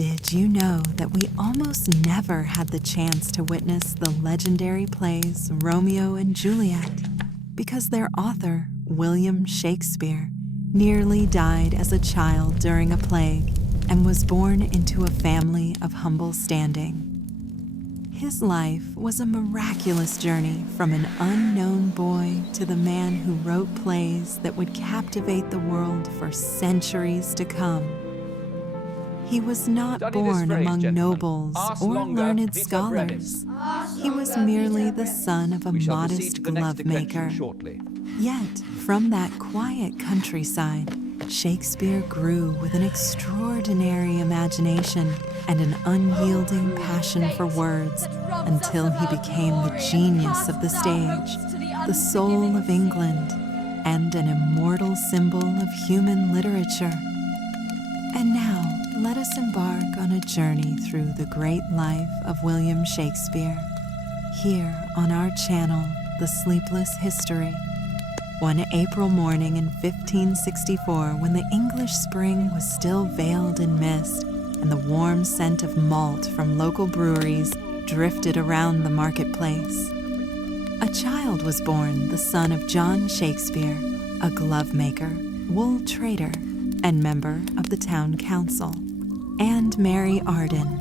Did you know that we almost never had the chance to witness the legendary plays Romeo and Juliet because their author, William Shakespeare, nearly died as a child during a plague and was born into a family of humble standing? His life was a miraculous journey from an unknown boy to the man who wrote plays that would captivate the world for centuries to come. He was not born among nobles or learned scholars. He was merely the son of a modest glove-maker. Yet, from that quiet countryside, Shakespeare grew with an extraordinary imagination and an unyielding passion for words until he became the genius of the stage, the soul of England, and an immortal symbol of human literature. And now, let us embark on a journey through the great life of William Shakespeare, here on our channel, The Sleepless History. One April morning in 1564, when the English spring was still veiled in mist and the warm scent of malt from local breweries drifted around the marketplace, a child was born, the son of John Shakespeare, a glove-maker, wool trader, and member of the town council, and Mary Arden,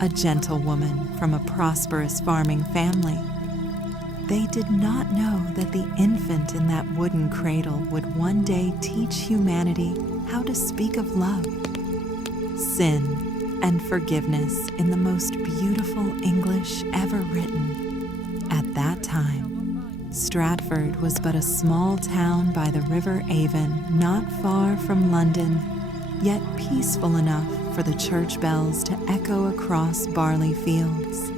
a gentlewoman from a prosperous farming family. They did not know that the infant in that wooden cradle would one day teach humanity how to speak of love, sin, and forgiveness in the most beautiful English ever written. At that time, Stratford was but a small town by the River Avon, not far from London, yet peaceful enough for the church bells to echo across barley fields.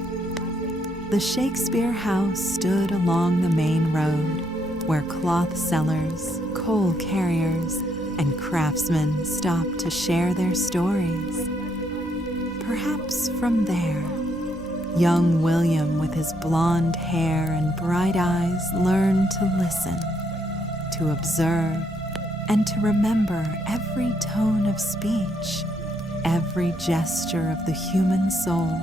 The Shakespeare house stood along the main road, where cloth sellers, coal carriers, and craftsmen stopped to share their stories. Perhaps from there, young William, with his blonde hair and bright eyes, learned to listen, to observe, and to remember every tone of speech, every gesture of the human soul.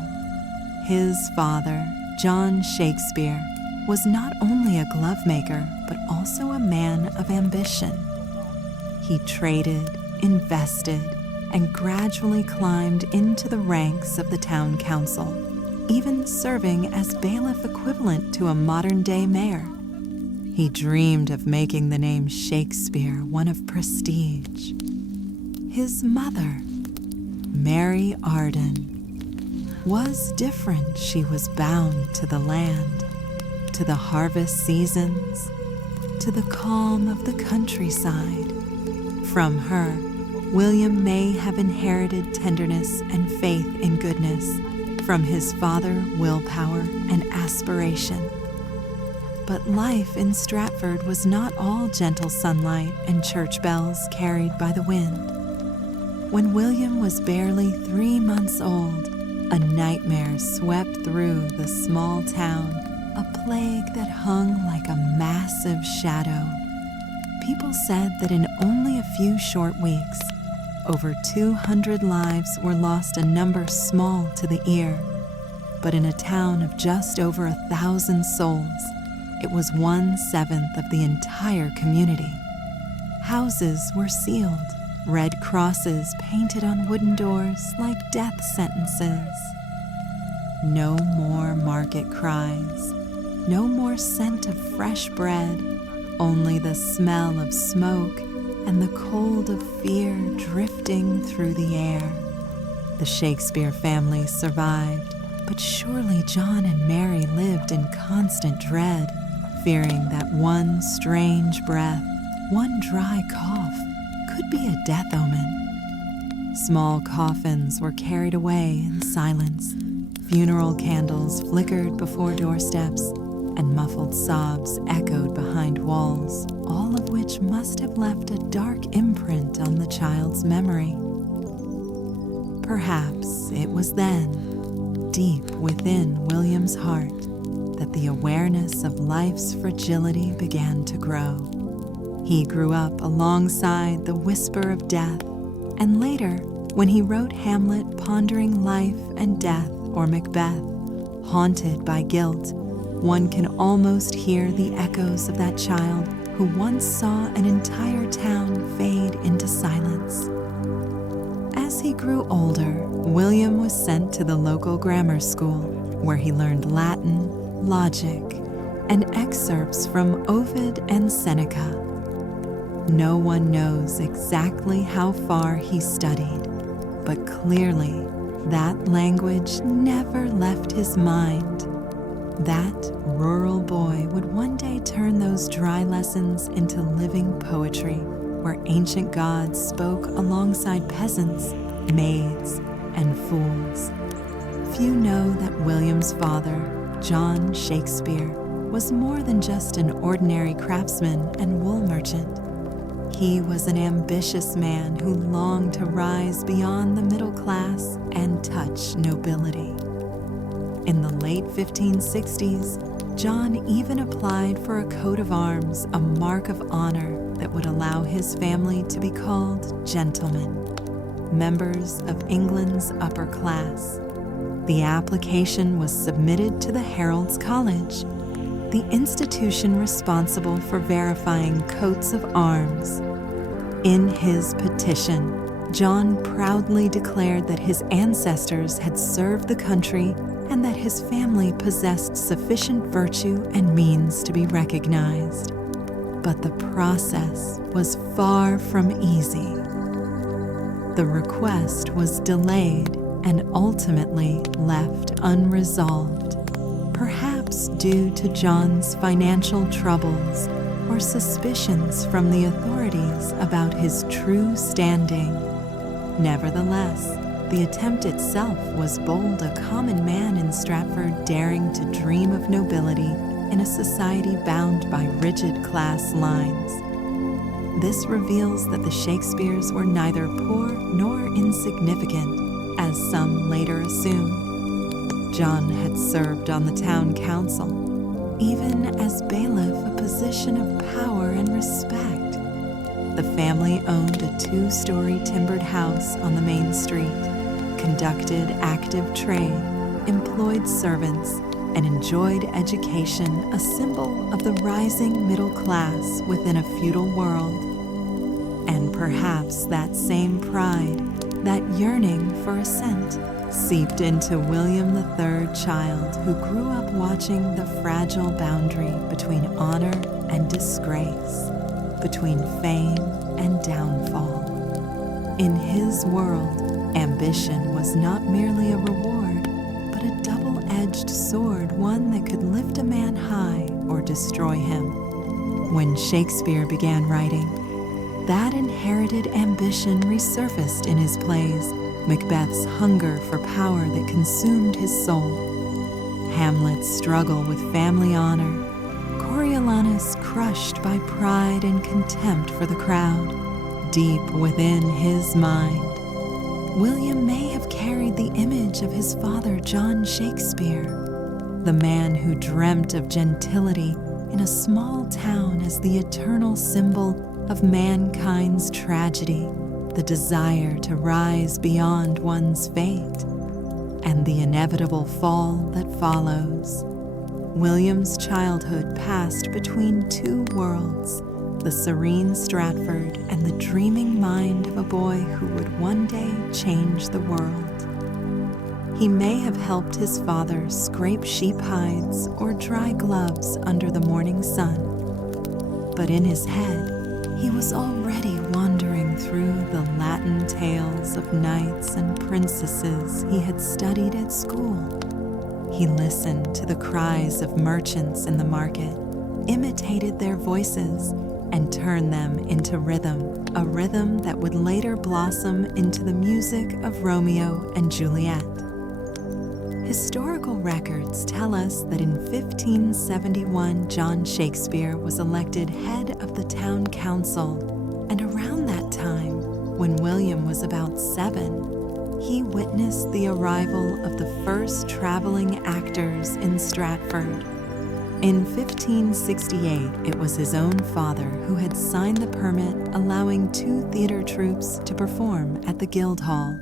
His father, John Shakespeare, was not only a glove-maker, but also a man of ambition. He traded, invested, and gradually climbed into the ranks of the town council, even serving as bailiff equivalent to a modern-day mayor. He dreamed of making the name Shakespeare one of prestige. His mother, Mary Arden, was different. She was bound to the land, to the harvest seasons, to the calm of the countryside. From her, William may have inherited tenderness and faith in goodness, from his father, willpower and aspiration. But life in Stratford was not all gentle sunlight and church bells carried by the wind. When William was barely 3 months old, a nightmare swept through the small town, a plague that hung like a massive shadow. People said that in only a few short weeks, over 200 lives were lost, a number small to the ear. But in a town of just over 1,000 souls, it was 1/7 of the entire community. Houses were sealed, red crosses painted on wooden doors like death sentences. No more market cries, no more scent of fresh bread, only the smell of smoke and the cold of fear drifting through the air. The Shakespeare family survived, but surely John and Mary lived in constant dread, fearing that one strange breath, one dry cough, could be a death omen. Small coffins were carried away in silence. Funeral candles flickered before doorsteps, and muffled sobs echoed behind walls, all of which must have left a dark imprint on the child's memory. Perhaps it was then, deep within William's heart, that the awareness of life's fragility began to grow. He grew up alongside the whisper of death, and later When he wrote Hamlet pondering life and death, or Macbeth, haunted by guilt, one can almost hear the echoes of that child who once saw an entire town fade into silence. As he grew older, William was sent to the local grammar school, where he learned Latin, logic, and excerpts from Ovid and Seneca. No one knows exactly how far he studied, but clearly that language never left his mind. That rural boy would one day turn those dry lessons into living poetry, where ancient gods spoke alongside peasants, maids, and fools. Few know that William's father, John Shakespeare, was more than just an ordinary craftsman and wool merchant. He was an ambitious man who longed to rise beyond the middle class and touch nobility. In the late 1560s, John even applied for a coat of arms, a mark of honor that would allow his family to be called gentlemen, members of England's upper class. The application was submitted to the Herald's College, the institution responsible for verifying coats of arms. In his petition, John proudly declared that his ancestors had served the country and that his family possessed sufficient virtue and means to be recognized. But the process was far from easy. The request was delayed and ultimately left unresolved, perhaps due to John's financial troubles or suspicions from the authorities about his true standing. Nevertheless, the attempt itself was bold, a common man in Stratford daring to dream of nobility in a society bound by rigid class lines. This reveals that the Shakespeares were neither poor nor insignificant, as some later assumed. John had served on the town council, even as bailiff, a position of power and respect. The family owned a 2-story timbered house on the main street, conducted active trade, employed servants, and enjoyed education, a symbol of the rising middle class within a feudal world. And perhaps that same pride, that yearning for ascent, seeped into William III, child who grew up watching the fragile boundary between honor and disgrace, between fame and downfall. In his world, ambition was not merely a reward, but a double-edged sword, one that could lift a man high or destroy him. When Shakespeare began writing, that inherited ambition resurfaced in his plays, Macbeth's hunger for power that consumed his soul, Hamlet's struggle with family honor, Coriolanus crushed by pride and contempt for the crowd, deep within his mind. William may have carried the image of his father, John Shakespeare, the man who dreamt of gentility in a small town as the eternal symbol of mankind's tragedy, the desire to rise beyond one's fate, and the inevitable fall that follows. William's childhood passed between two worlds, the serene Stratford and the dreaming mind of a boy who would one day change the world. He may have helped his father scrape sheep hides or dry gloves under the morning sun, but in his head, he was already wandering through the Latin tales of knights and princesses he had studied at school. He listened to the cries of merchants in the market, imitated their voices, and turned them into rhythm, a rhythm that would later blossom into the music of Romeo and Juliet. Historical records tell us that in 1571, John Shakespeare was elected head of the town council, and around that time, when William was about 7, he witnessed the arrival of the first traveling actors in Stratford. In 1568, it was his own father who had signed the permit allowing 2 theater troupes to perform at the Guildhall.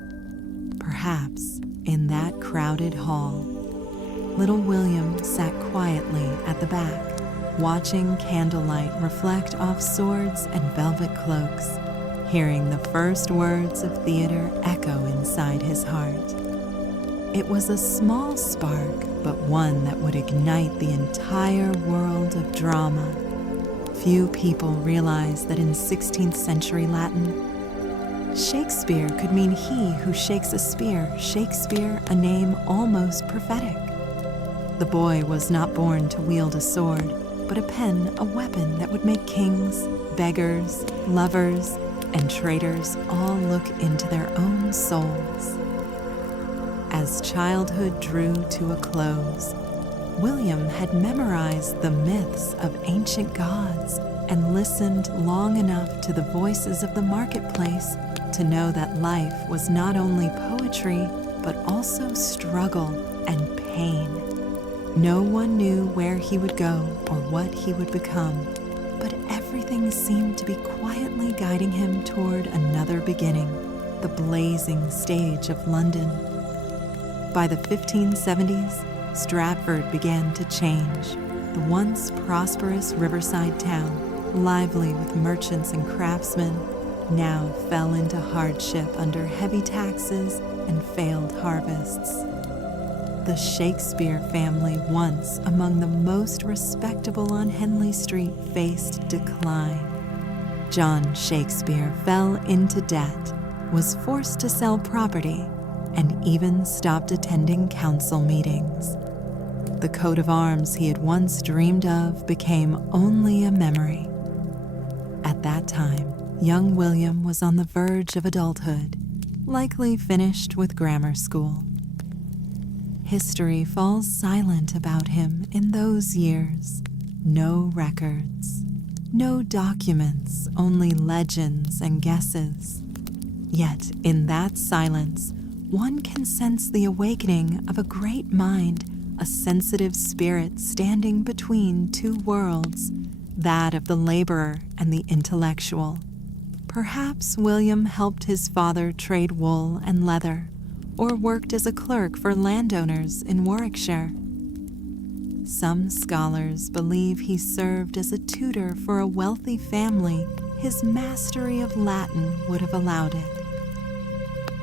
Perhaps in that crowded hall, little William sat quietly at the back, watching candlelight reflect off swords and velvet cloaks, hearing the first words of theater echo inside his heart. It was a small spark, but one that would ignite the entire world of drama. Few people realized that in 16th century Latin, Shakespeare could mean he who shakes a spear, Shakespeare, a name almost prophetic. The boy was not born to wield a sword, but a pen, a weapon that would make kings, beggars, lovers, and traitors all look into their own souls. As childhood drew to a close, William had memorized the myths of ancient gods and listened long enough to the voices of the marketplace to know that life was not only poetry, but also struggle and pain. No one knew where he would go or what he would become, but everything seemed to be quietly guiding him toward another beginning, the blazing stage of London. By the 1570s, Stratford began to change. The once prosperous riverside town, lively with merchants and craftsmen, now fell into hardship under heavy taxes and failed harvests. The Shakespeare family, once among the most respectable on Henley Street, faced decline. John Shakespeare fell into debt, was forced to sell property, and even stopped attending council meetings. The coat of arms he had once dreamed of became only a memory. At that time, young William was on the verge of adulthood, likely finished with grammar school. History falls silent about him in those years. No records, no documents, only legends and guesses. Yet in that silence, one can sense the awakening of a great mind, a sensitive spirit standing between 2 worlds, that of the laborer and the intellectual. Perhaps William helped his father trade wool and leather, or worked as a clerk for landowners in Warwickshire. Some scholars believe he served as a tutor for a wealthy family. His mastery of Latin would have allowed it.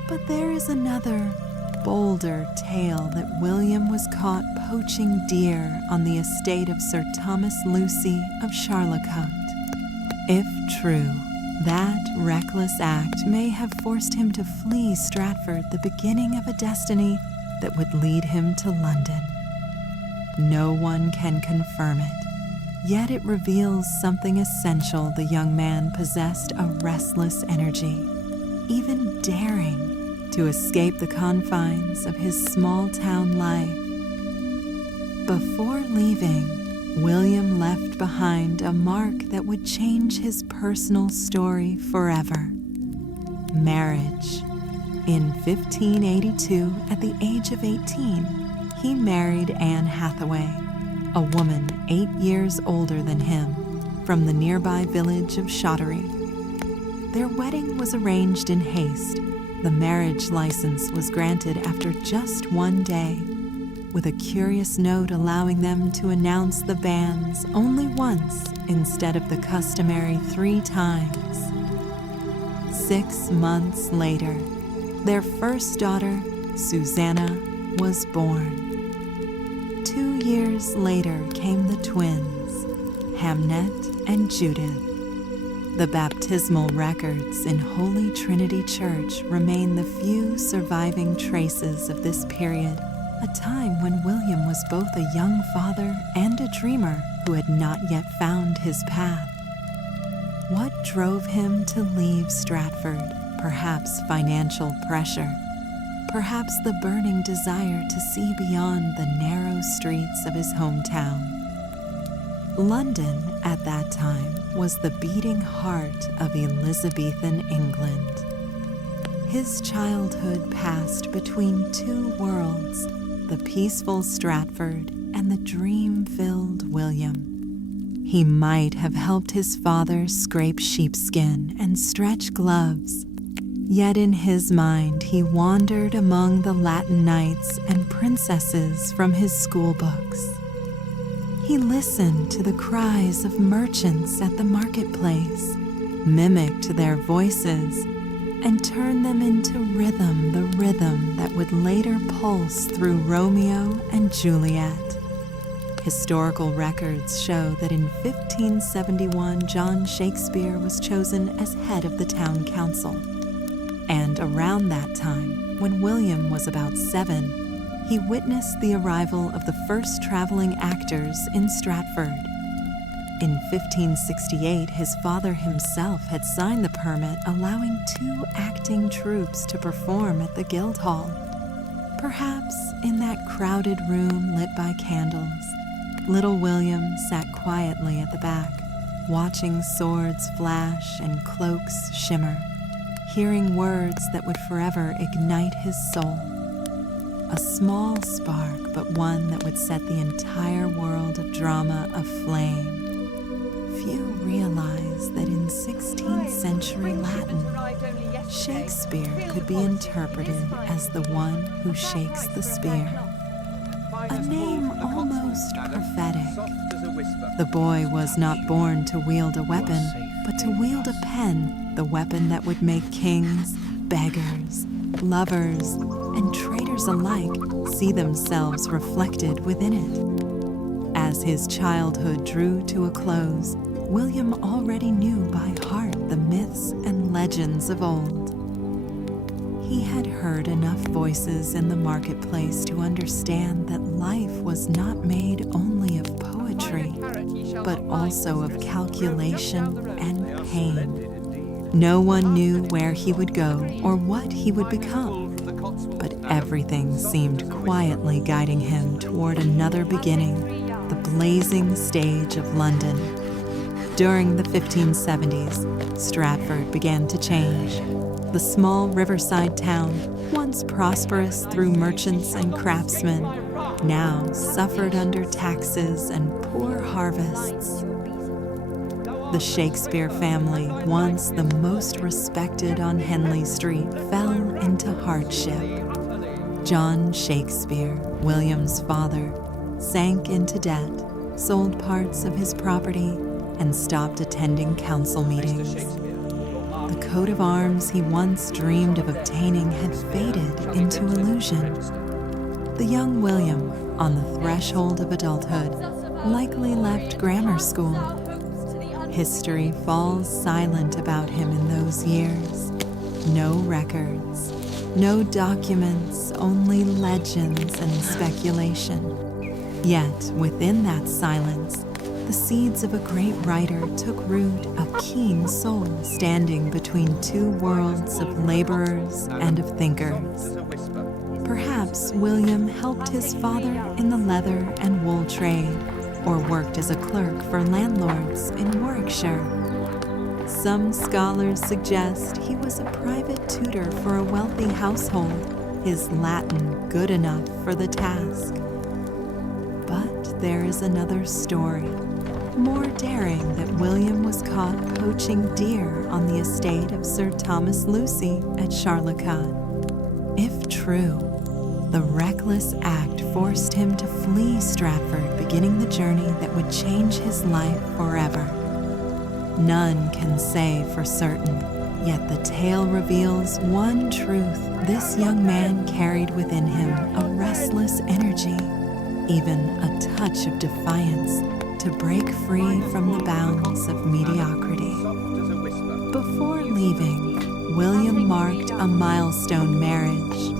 But there is another, bolder tale that William was caught poaching deer on the estate of Sir Thomas Lucy of Charlecote. If true, that reckless act may have forced him to flee Stratford, the beginning of a destiny that would lead him to London. No one can confirm it, yet it reveals something essential. The young man possessed a restless energy, even daring to escape the confines of his small-town life. Before leaving, William left behind a mark that would change his personal story forever. Marriage. In 1582, at the age of 18, he married Anne Hathaway, a woman 8 years older than him, from the nearby village of Shottery. Their wedding was arranged in haste. The marriage license was granted after just 1 day, with a curious note allowing them to announce the banns only once instead of the customary 3 times. 6 months later, their first daughter, Susanna, was born. 2 years later came the twins, Hamlet and Judith. The baptismal records in Holy Trinity Church remain the few surviving traces of this period, a time when William was both a young father and a dreamer who had not yet found his path. What drove him to leave Stratford? Perhaps financial pressure, perhaps the burning desire to see beyond the narrow streets of his hometown. London, at that time, was the beating heart of Elizabethan England. His childhood passed between 2 worlds, the peaceful Stratford and the dream-filled William. He might have helped his father scrape sheepskin and stretch gloves, yet in his mind he wandered among the Latin knights and princesses from his school books. He listened to the cries of merchants at the marketplace, mimicked their voices, and turned them into rhythm, the rhythm that would later pulse through Romeo and Juliet. Historical records show that in 1571, John Shakespeare was chosen as head of the town council. And around that time, when William was about 7, he witnessed the arrival of the first traveling actors in Stratford. In 1568, his father himself had signed the permit allowing 2 acting troupes to perform at the Guildhall. Perhaps in that crowded room lit by candles, little William sat quietly at the back, watching swords flash and cloaks shimmer, hearing words that would forever ignite his soul. A small spark, but one that would set the entire world of drama aflame. Few realize that in 16th century Latin, Shakespeare could be interpreted as the one who shakes the spear. A name almost prophetic. The boy was not born to wield a weapon, but to wield a pen, the weapon that would make kings, beggars, lovers, and traitors alike see themselves reflected within it. As his childhood drew to a close, William already knew by heart the myths and legends of old. He had heard enough voices in the marketplace to understand that life was not made only of poetry, but also of calculation and pain. No one knew where he would go or what he would become, but everything seemed quietly guiding him toward another beginning, the blazing stage of London. During the 1570s, Stratford began to change. The small riverside town, once prosperous through merchants and craftsmen, now suffered under taxes and poor harvests. The Shakespeare family, once the most respected on Henley Street, fell into hardship. John Shakespeare, William's father, sank into debt, sold parts of his property, and stopped attending council meetings. The coat of arms he once dreamed of obtaining had faded into illusion. The young William, on the threshold of adulthood, likely left grammar school. History falls silent about him in those years. No records, no documents, only legends and speculation. Yet, within that silence, the seeds of a great writer took root, a keen soul standing between 2 worlds of laborers and of thinkers. Perhaps William helped his father in the leather and wool trade, or worked as a clerk for landlords in Warwickshire. Some scholars suggest he was a private tutor for a wealthy household, his Latin good enough for the task. But there is another story, more daring, that William was caught poaching deer on the estate of Sir Thomas Lucy at Charlecot. If true, the reckless act forced him to flee Stratford, beginning the journey that would change his life forever. None can say for certain, yet the tale reveals one truth: this young man carried within him a restless energy, even a touch of defiance, to break free from the bounds of mediocrity. Before leaving, William marked a milestone marriage.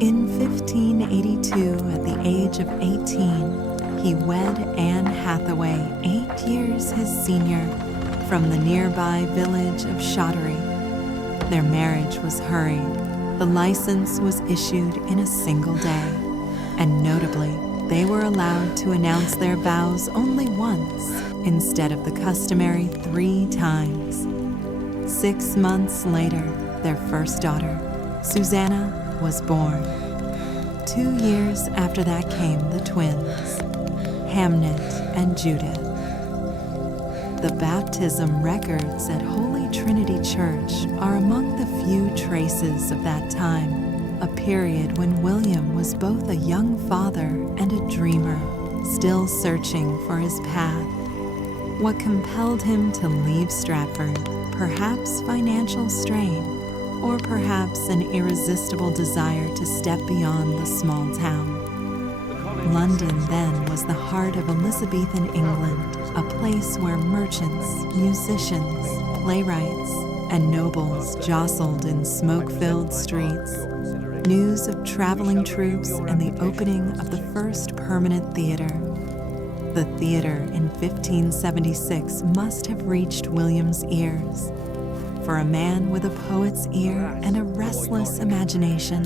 In 1582, at the age of 18, he wed Anne Hathaway, 8 years his senior, from the nearby village of Shottery. Their marriage was hurried. The license was issued in a single day, and notably, they were allowed to announce their vows only once, instead of the customary 3 times. 6 months later, their first daughter, Susanna, was born. 2 years after that came the twins, Hamlet and Judith. The baptism records at Holy Trinity Church are among the few traces of that time, a period when William was both a young father and a dreamer, still searching for his path. What compelled him to leave Stratford? Perhaps financial strain, or perhaps an irresistible desire to step beyond the small town. London then was the heart of Elizabethan England, a place where merchants, musicians, playwrights, and nobles jostled in smoke-filled streets. News of traveling troops and the opening of the first permanent theater. The theater in 1576 must have reached William's ears. For a man with a poet's ear and a restless imagination,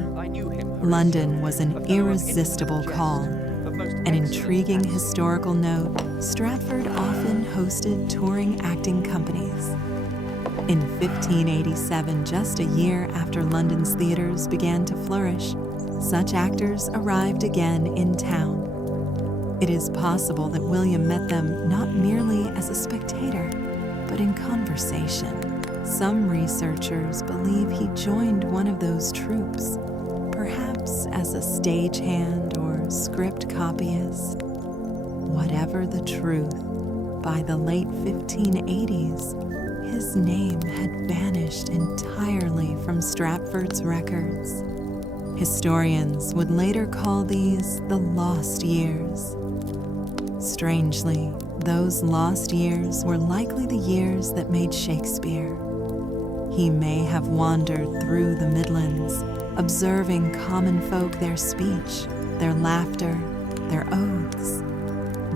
London was an irresistible call. An intriguing historical note, Stratford often hosted touring acting companies. In 1587, just a year after London's theaters began to flourish, such actors arrived again in town. It is possible that William met them not merely as a spectator, but in conversation. Some researchers believe he joined one of those troupes, perhaps as a stagehand or script copyist. Whatever the truth, by the late 1580s, his name had vanished entirely from Stratford's records. Historians would later call these the lost years. Strangely, those lost years were likely the years that made Shakespeare. He may have wandered through the Midlands, observing common folk their speech, their laughter, their oaths.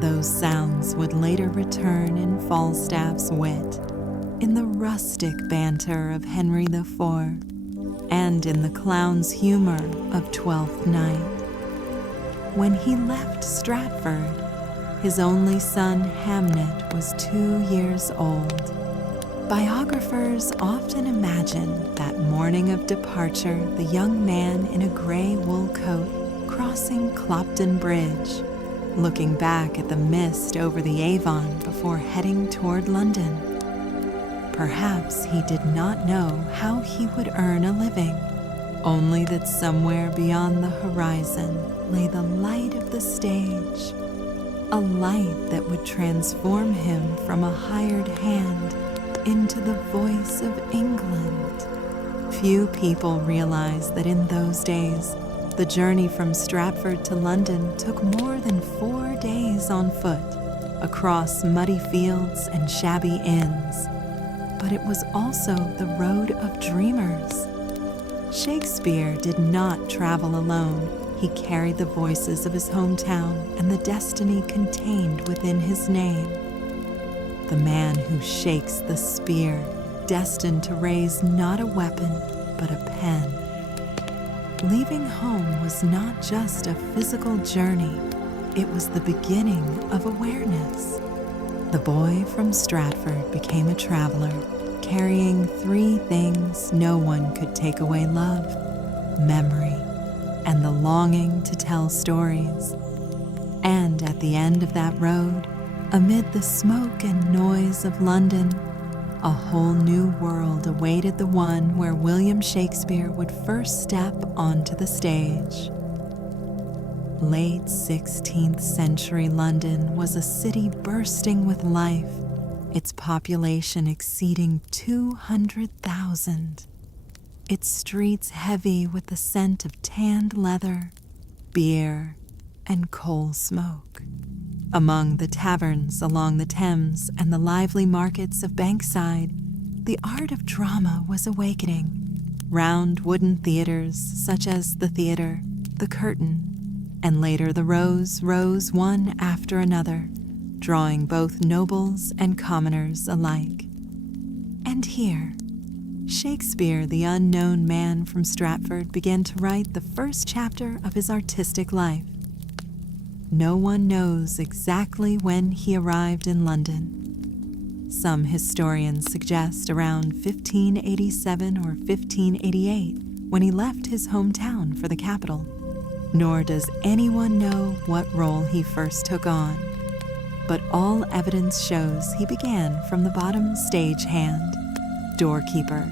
Those sounds would later return in Falstaff's wit, in the rustic banter of Henry IV, and in the clown's humor of Twelfth Night. When he left Stratford, his only son Hamlet was 2 years old. Biographers often imagine that morning of departure the young man in a gray wool coat crossing Clopton Bridge, looking back at the mist over the Avon before heading toward London. Perhaps he did not know how he would earn a living, only that somewhere beyond the horizon lay the light of the stage, a light that would transform him from a hired hand into the voice of England. Few people realize that in those days, the journey from Stratford to London took more than 4 days on foot, across muddy fields and shabby inns. But it was also the road of dreamers. Shakespeare did not travel alone. He carried the voices of his hometown and the destiny contained within his name. The man who shakes the spear, destined to raise not a weapon, but a pen. Leaving home was not just a physical journey, it was the beginning of awareness. The boy from Stratford became a traveler, carrying 3 things no one could take away: love, memory, and the longing to tell stories. And at the end of that road, amid the smoke and noise of London, a whole new world awaited the one where William Shakespeare would first step onto the stage. Late 16th century London was a city bursting with life, its population exceeding 200,000. Its streets heavy with the scent of tanned leather, beer, and coal smoke. Among the taverns along the Thames and the lively markets of Bankside, the art of drama was awakening. Round wooden theaters such as the Theatre, the Curtain, and later the Rose rose one after another, drawing both nobles and commoners alike. And here, Shakespeare, the unknown man from Stratford, began to write the first chapter of his artistic life. No one knows exactly when he arrived in London. Some historians suggest around 1587 or 1588, when he left his hometown for the capital. nor does anyone know what role he first took on. But all evidence shows he began from the bottom stagehand, doorkeeper,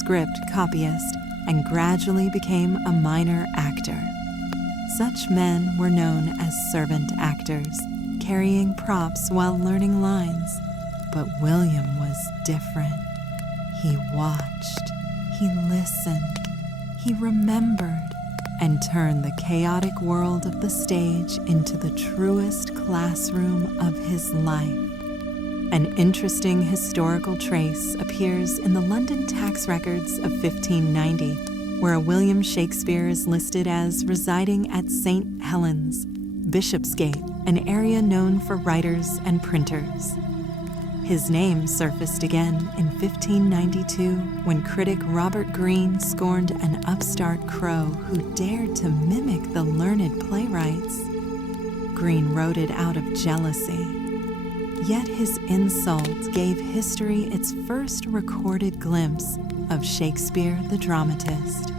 script copyist, and gradually became a minor actor. Such men were known as servant actors, carrying props while learning lines. But William was different. He watched, he listened, he remembered, and turned the chaotic world of the stage into the truest classroom of his life. An interesting historical trace appears in the London tax records of 1590, where a William Shakespeare is listed as residing at St. Helens, Bishopsgate, an area known for writers and printers. His name surfaced again in 1592 when critic Robert Greene scorned an upstart crow who dared to mimic the learned playwrights. Greene wrote it out of jealousy. Yet his insult gave history its first recorded glimpse of Shakespeare the dramatist,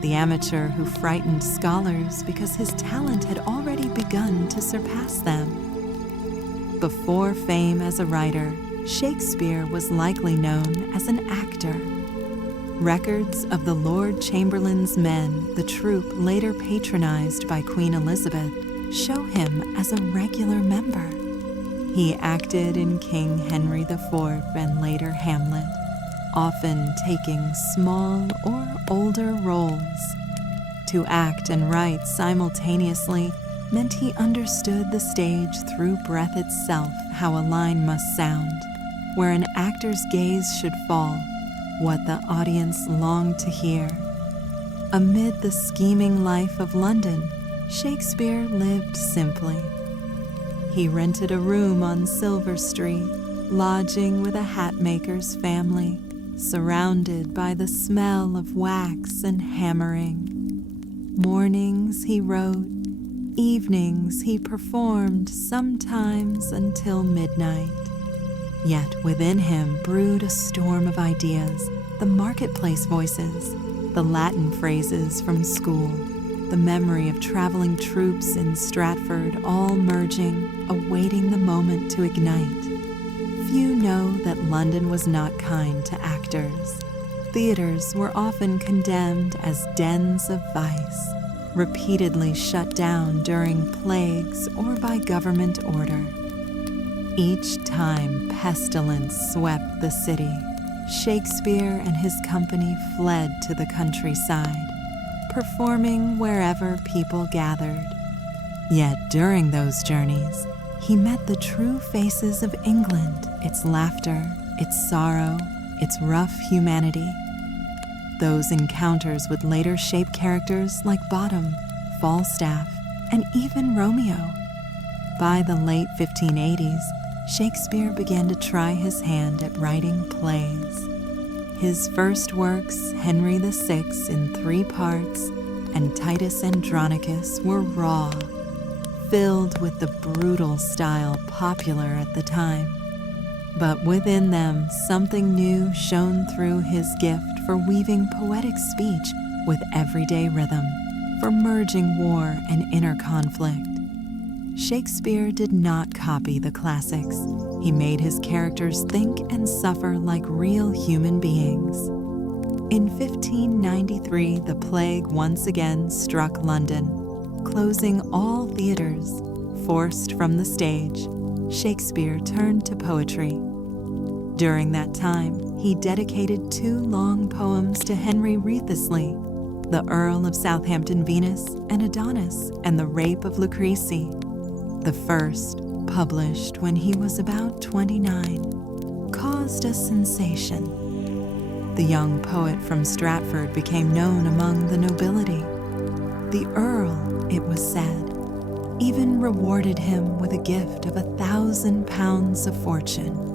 the amateur who frightened scholars because his talent had already begun to surpass them. Before fame as a writer, Shakespeare was likely known as an actor. Records of the Lord Chamberlain's Men, the troupe later patronized by Queen Elizabeth, show him as a regular member. He acted in King Henry IV and later Hamlet, often taking small or older roles. To act and write simultaneously meant he understood the stage through breath itself, how a line must sound, where an actor's gaze should fall, what the audience longed to hear. Amid the scheming life of London, Shakespeare lived simply. He rented a room on Silver Street, lodging with a hatmaker's family, surrounded by the smell of wax and hammering. Mornings he wrote, evenings he performed, sometimes until midnight. Yet within him brewed a storm of ideas, the marketplace voices, the Latin phrases from school, the memory of traveling troops in Stratford, all merging, awaiting the moment to ignite. Few know that London was not kind to actors. Theaters were often condemned as dens of vice, repeatedly shut down during plagues or by government order. Each time pestilence swept the city, Shakespeare and his company fled to the countryside, performing wherever people gathered. Yet during those journeys, he met the true faces of England, its laughter, its sorrow, its rough humanity. Those encounters would later shape characters like Bottom, Falstaff, and even Romeo. By the late 1580s, Shakespeare began to try his hand at writing plays. His first works, Henry VI in 3 parts and Titus Andronicus, were raw, filled with the brutal style popular at the time. But within them, something new shone through his gift for weaving poetic speech with everyday rhythm, for merging war and inner conflict. Shakespeare did not copy the classics. He made his characters think and suffer like real human beings. In 1593, the plague once again struck London, closing all theaters. Forced from the stage, Shakespeare turned to poetry. During that time, he dedicated 2 long poems to Henry Wriothesley, the Earl of Southampton Venus and Adonis and the Rape of Lucrece. The first, published when he was about 29, caused a sensation. The young poet from Stratford became known among the nobility. The Earl, it was said, even rewarded him with a gift of £1,000 of fortune.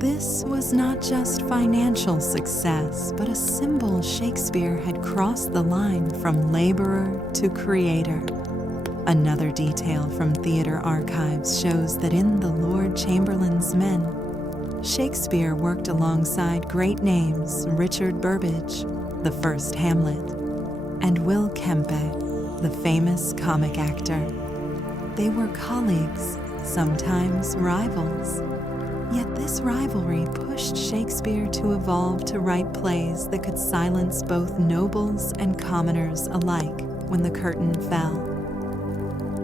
This was not just financial success, but a symbol Shakespeare had crossed the line from laborer to creator. Another detail from theater archives shows that in the Lord Chamberlain's Men, Shakespeare worked alongside great names Richard Burbage, the first Hamlet, and Will Kempe, the famous comic actor. They were colleagues, sometimes rivals. Yet this rivalry pushed Shakespeare to evolve to write plays that could silence both nobles and commoners alike when the curtain fell.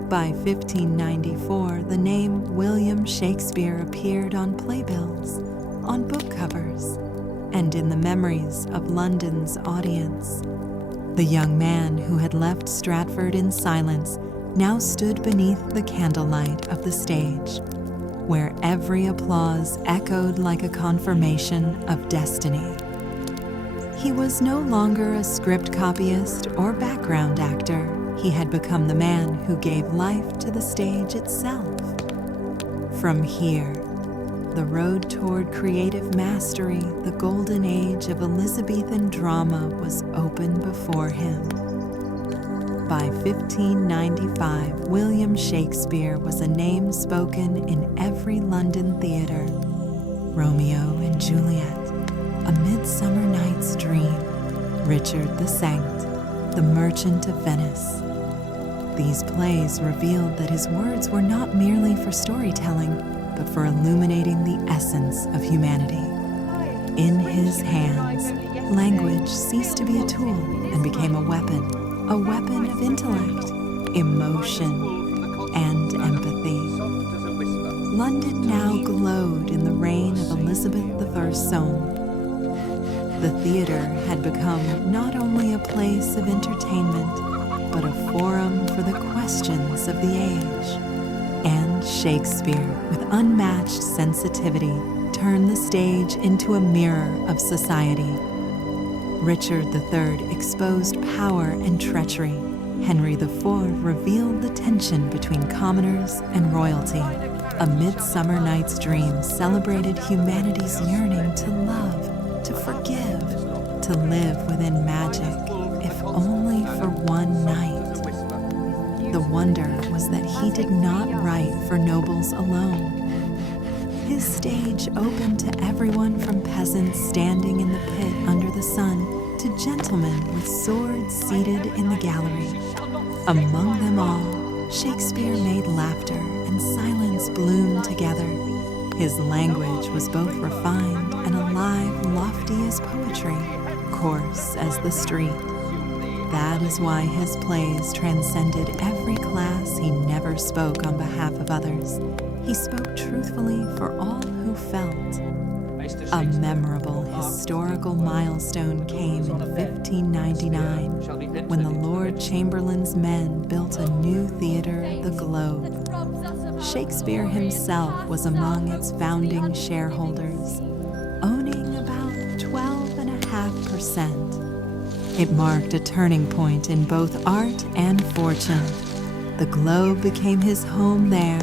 By 1594, the name William Shakespeare appeared on playbills, on book covers, and in the memories of London's audience. The young man who had left Stratford in silence now stood beneath the candlelight of the stage, where every applause echoed like a confirmation of destiny. He was no longer a script copyist or background actor. He had become the man who gave life to the stage itself. From here, the road toward creative mastery, the golden age of Elizabethan drama, was open before him. By 1595, William Shakespeare was a name spoken in every London theater. Romeo and Juliet, A Midsummer Night's Dream, Richard II, The Merchant of Venice. These plays revealed that his words were not merely for storytelling, but for illuminating the essence of humanity. In his hands, language ceased to be a tool and became a weapon of intellect, emotion, and empathy. London now glowed in the reign of Elizabeth I's son. The theater had become not only a place of entertainment, but a forum for the questions of the age. And Shakespeare, with unmatched sensitivity, turned the stage into a mirror of society. Richard III exposed power and treachery. Henry IV revealed the tension between commoners and royalty. A Midsummer Night's Dream celebrated humanity's yearning to love, to forgive, to live within magic, if only for one night. The wonder was that he did not write for nobles alone. His stage opened to everyone from peasants standing in the pit under the sun to gentlemen with swords seated in the gallery. Among them all, Shakespeare made laughter and silence bloom together. His language was both refined and alive, lofty as poetry, coarse as the street. That is why his plays transcended every class. He never spoke on behalf of others. He spoke truthfully for all who felt. A memorable historical milestone came in 1599 when the Lord Chamberlain's men built a new theater, the Globe. Shakespeare himself was among its founding shareholders, owning about 12.5%. It marked a turning point in both art and fortune. The Globe became his home there.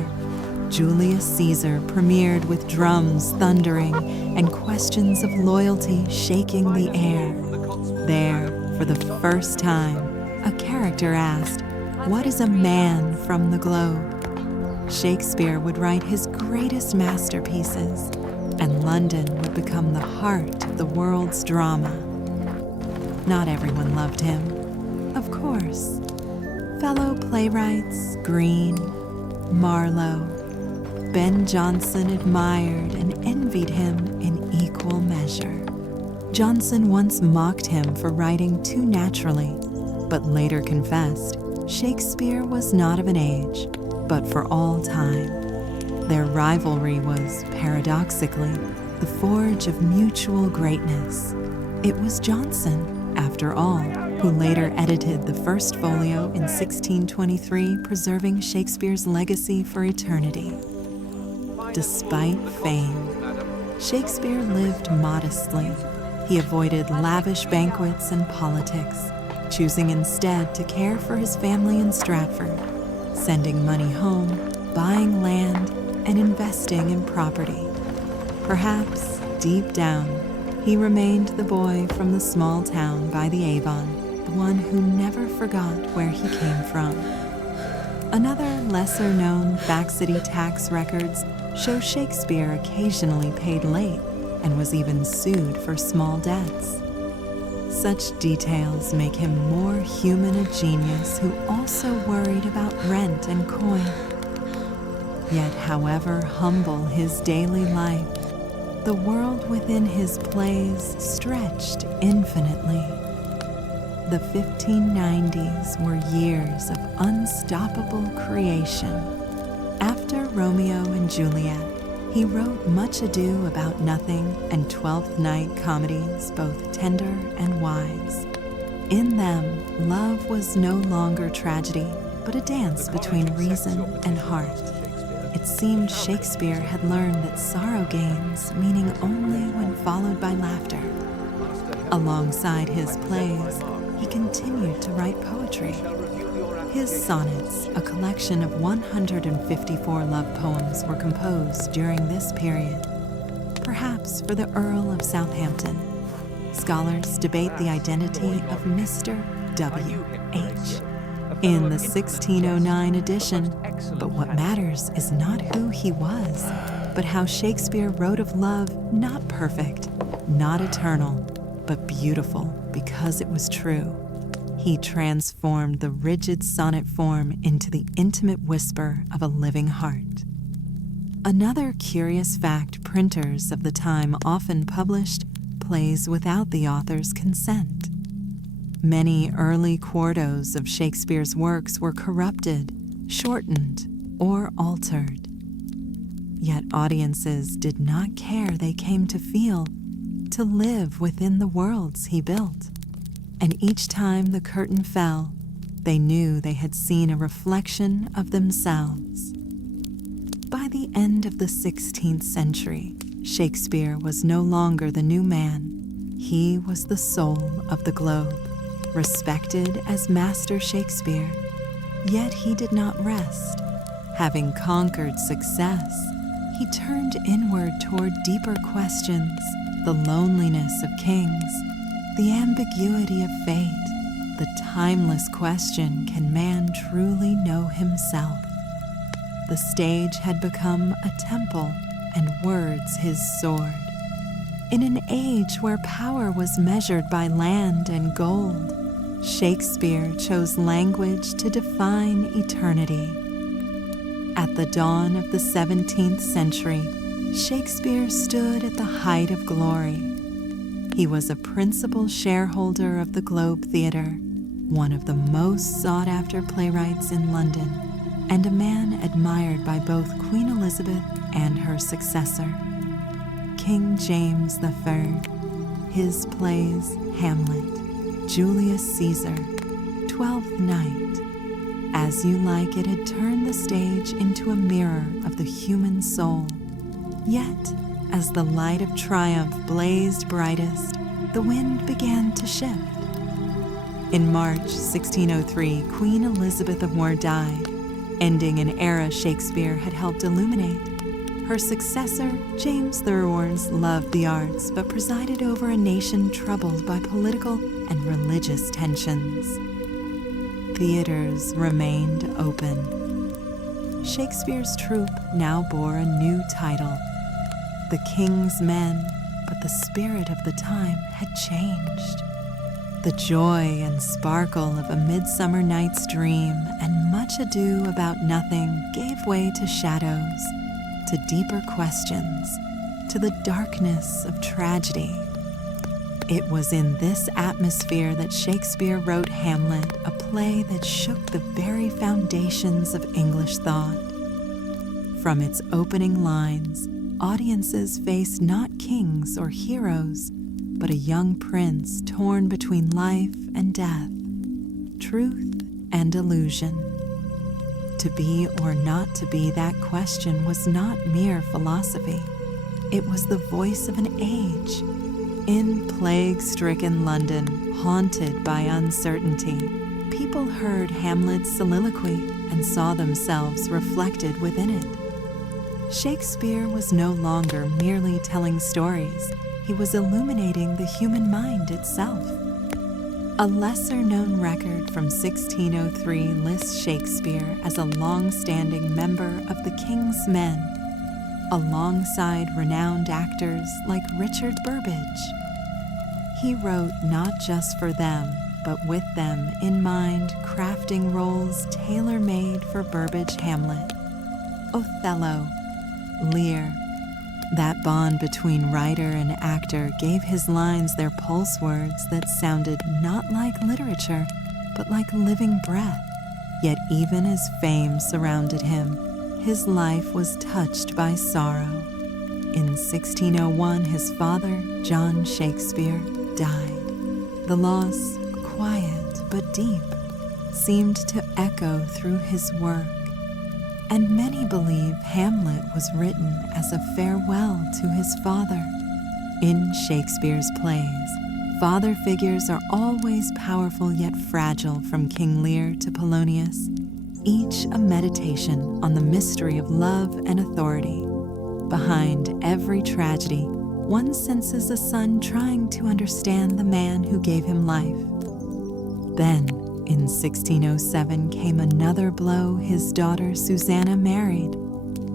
Julius Caesar premiered with drums thundering and questions of loyalty shaking the air. There, for the first time, a character asked, "What is a man from the globe?" Shakespeare would write his greatest masterpieces, and London would become the heart of the world's drama. Not everyone loved him, of course. Fellow playwrights Greene, Marlowe, Ben Jonson admired and envied him in equal measure. Jonson once mocked him for writing too naturally, but later confessed Shakespeare was not of an age, but for all time. Their rivalry was, paradoxically, the forge of mutual greatness. It was Jonson, after all, who later edited the first folio in 1623, preserving Shakespeare's legacy for eternity. Despite fame, Shakespeare lived modestly. He avoided lavish banquets and politics, choosing instead to care for his family in Stratford, sending money home, buying land, and investing in property. Perhaps, deep down, he remained the boy from the small town by the Avon, the one who never forgot where he came from. Another lesser-known Back City tax records show Shakespeare occasionally paid late and was even sued for small debts. Such details make him more human a genius who also worried about rent and coin. Yet however humble his daily life, the world within his plays stretched infinitely. The 1590s were years of unstoppable creation. After Romeo and Juliet, he wrote Much Ado About Nothing and Twelfth Night comedies, both tender and wise. In them, love was no longer tragedy, but a dance between reason and heart. It seemed Shakespeare had learned that sorrow gains meaning only when followed by laughter. Alongside his plays, he continued to write poetry. His sonnets, a collection of 154 love poems, were composed during this period, perhaps for the Earl of Southampton. Scholars debate the identity of Mr. W.H. in the 1609 edition, but what matters is not who he was, but how Shakespeare wrote of love not perfect, not eternal, but beautiful because it was true. He transformed the rigid sonnet form into the intimate whisper of a living heart. Another curious fact printers of the time often published plays without the author's consent. Many early quartos of Shakespeare's works were corrupted, shortened, or altered. Yet audiences did not care they came to feel, to live within the worlds he built. And each time the curtain fell, they knew they had seen a reflection of themselves. By the end of the 16th century, Shakespeare was no longer the new man. He was the soul of the globe, respected as Master Shakespeare. Yet he did not rest. Having conquered success, he turned inward toward deeper questions, the loneliness of kings, the ambiguity of fate, the timeless question, can man truly know himself? The stage had become a temple and words his sword. In an age where power was measured by land and gold, Shakespeare chose language to define eternity. At the dawn of the 17th century, Shakespeare stood at the height of glory. He was a principal shareholder of the Globe Theatre, one of the most sought-after playwrights in London, and a man admired by both Queen Elizabeth and her successor, King James III. His plays Hamlet, Julius Caesar, Twelfth Night, As You Like It had turned the stage into a mirror of the human soul. Yet, as the light of triumph blazed brightest, the wind began to shift. In March 1603, Queen Elizabeth of War died, ending an era Shakespeare had helped illuminate. Her successor, James III, loved the arts but presided over a nation troubled by political and religious tensions. Theaters remained open. Shakespeare's troupe now bore a new title, The King's Men, but the spirit of the time had changed. The joy and sparkle of A Midsummer Night's Dream and Much Ado About Nothing gave way to shadows, to deeper questions, to the darkness of tragedy. It was in this atmosphere that Shakespeare wrote Hamlet, a play that shook the very foundations of English thought. From its opening lines, audiences faced not kings or heroes, but a young prince torn between life and death, truth and illusion. To be or not to be, that question was not mere philosophy. It was the voice of an age. In plague-stricken London, haunted by uncertainty, people heard Hamlet's soliloquy and saw themselves reflected within it. Shakespeare was no longer merely telling stories. He was illuminating the human mind itself. A lesser-known record from 1603 lists Shakespeare as a long-standing member of the King's Men, alongside renowned actors like Richard Burbage. He wrote not just for them, but with them in mind, crafting roles tailor-made for Burbage Hamlet, Othello, Lear. That bond between writer and actor gave his lines their pulse words that sounded not like literature, but like living breath. Yet even as fame surrounded him, his life was touched by sorrow. In 1601, his father, John Shakespeare, died. The loss, quiet but deep, seemed to echo through his work. And many believe Hamlet was written as a farewell to his father. In Shakespeare's plays, father figures are always powerful yet fragile, from King Lear to Polonius, each a meditation on the mystery of love and authority. Behind every tragedy, one senses a son trying to understand the man who gave him life. Then, in 1607 came another blow. His daughter Susanna married,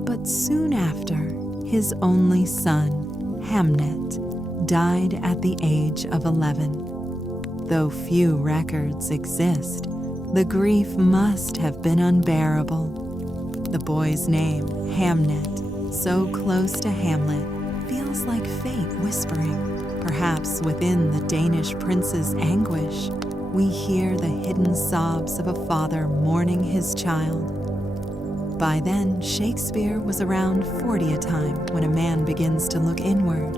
but soon after, his only son, Hamnet, died at the age of 11. Though few records exist, the grief must have been unbearable. The boy's name, Hamnet, so close to Hamlet, feels like fate whispering. Perhaps within the Danish prince's anguish, we hear the hidden sobs of a father mourning his child. By then, Shakespeare was around 40 a time when a man begins to look inward.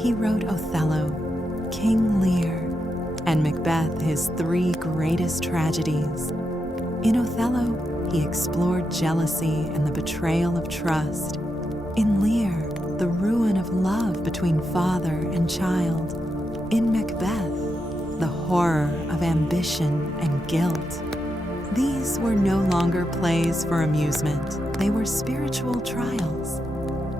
He wrote Othello, King Lear, and Macbeth, his three greatest tragedies. In Othello, he explored jealousy and the betrayal of trust. In Lear, the ruin of love between father and child. In Macbeth, the horror of ambition and guilt. These were no longer plays for amusement. They were spiritual trials.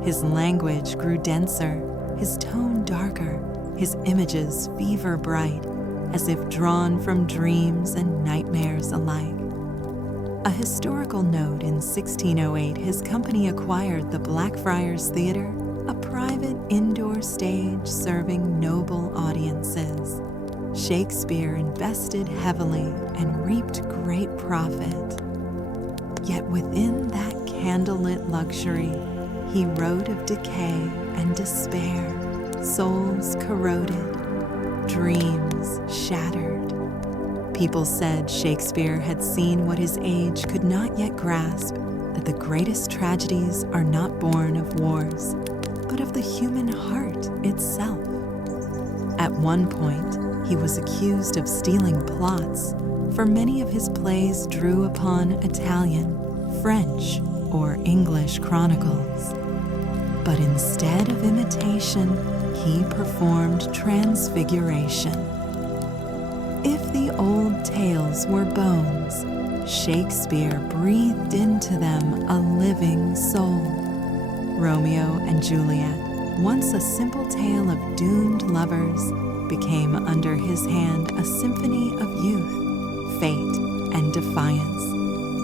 His language grew denser, his tone darker, his images fever bright, as if drawn from dreams and nightmares alike. A historical note: in 1608, his company acquired the Blackfriars Theatre, a private indoor stage serving noble audiences. Shakespeare invested heavily and reaped great profit. Yet within that candlelit luxury, he wrote of decay and despair, souls corroded, dreams shattered. People said Shakespeare had seen what his age could not yet grasp, that the greatest tragedies are not born of wars, but of the human heart itself. At one point, he was accused of stealing plots, for many of his plays drew upon Italian, French, or English chronicles. But instead of imitation, he performed transfiguration. If the old tales were bones, Shakespeare breathed into them a living soul. Romeo and Juliet, once a simple tale of doomed lovers, became under his hand a symphony of youth, fate, and defiance.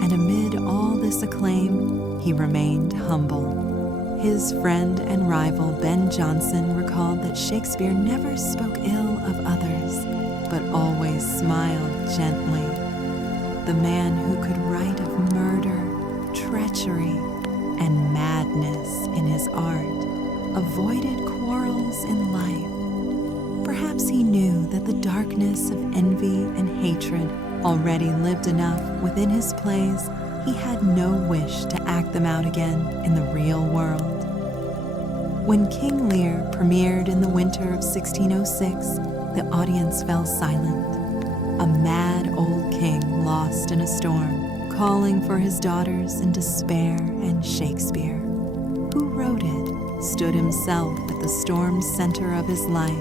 And amid all this acclaim, he remained humble. His friend and rival Ben Jonson recalled that Shakespeare never spoke ill of others, but always smiled gently. The man who could write of murder, treachery, and madness in his art, avoided quarrels in life. Perhaps he knew that the darkness of envy and hatred already lived enough within his plays. He had no wish to act them out again in the real world. When King Lear premiered in the winter of 1606, the audience fell silent. A mad old king lost in a storm, calling for his daughters in despair, and Shakespeare, who wrote it, stood himself at the storm's center of his life.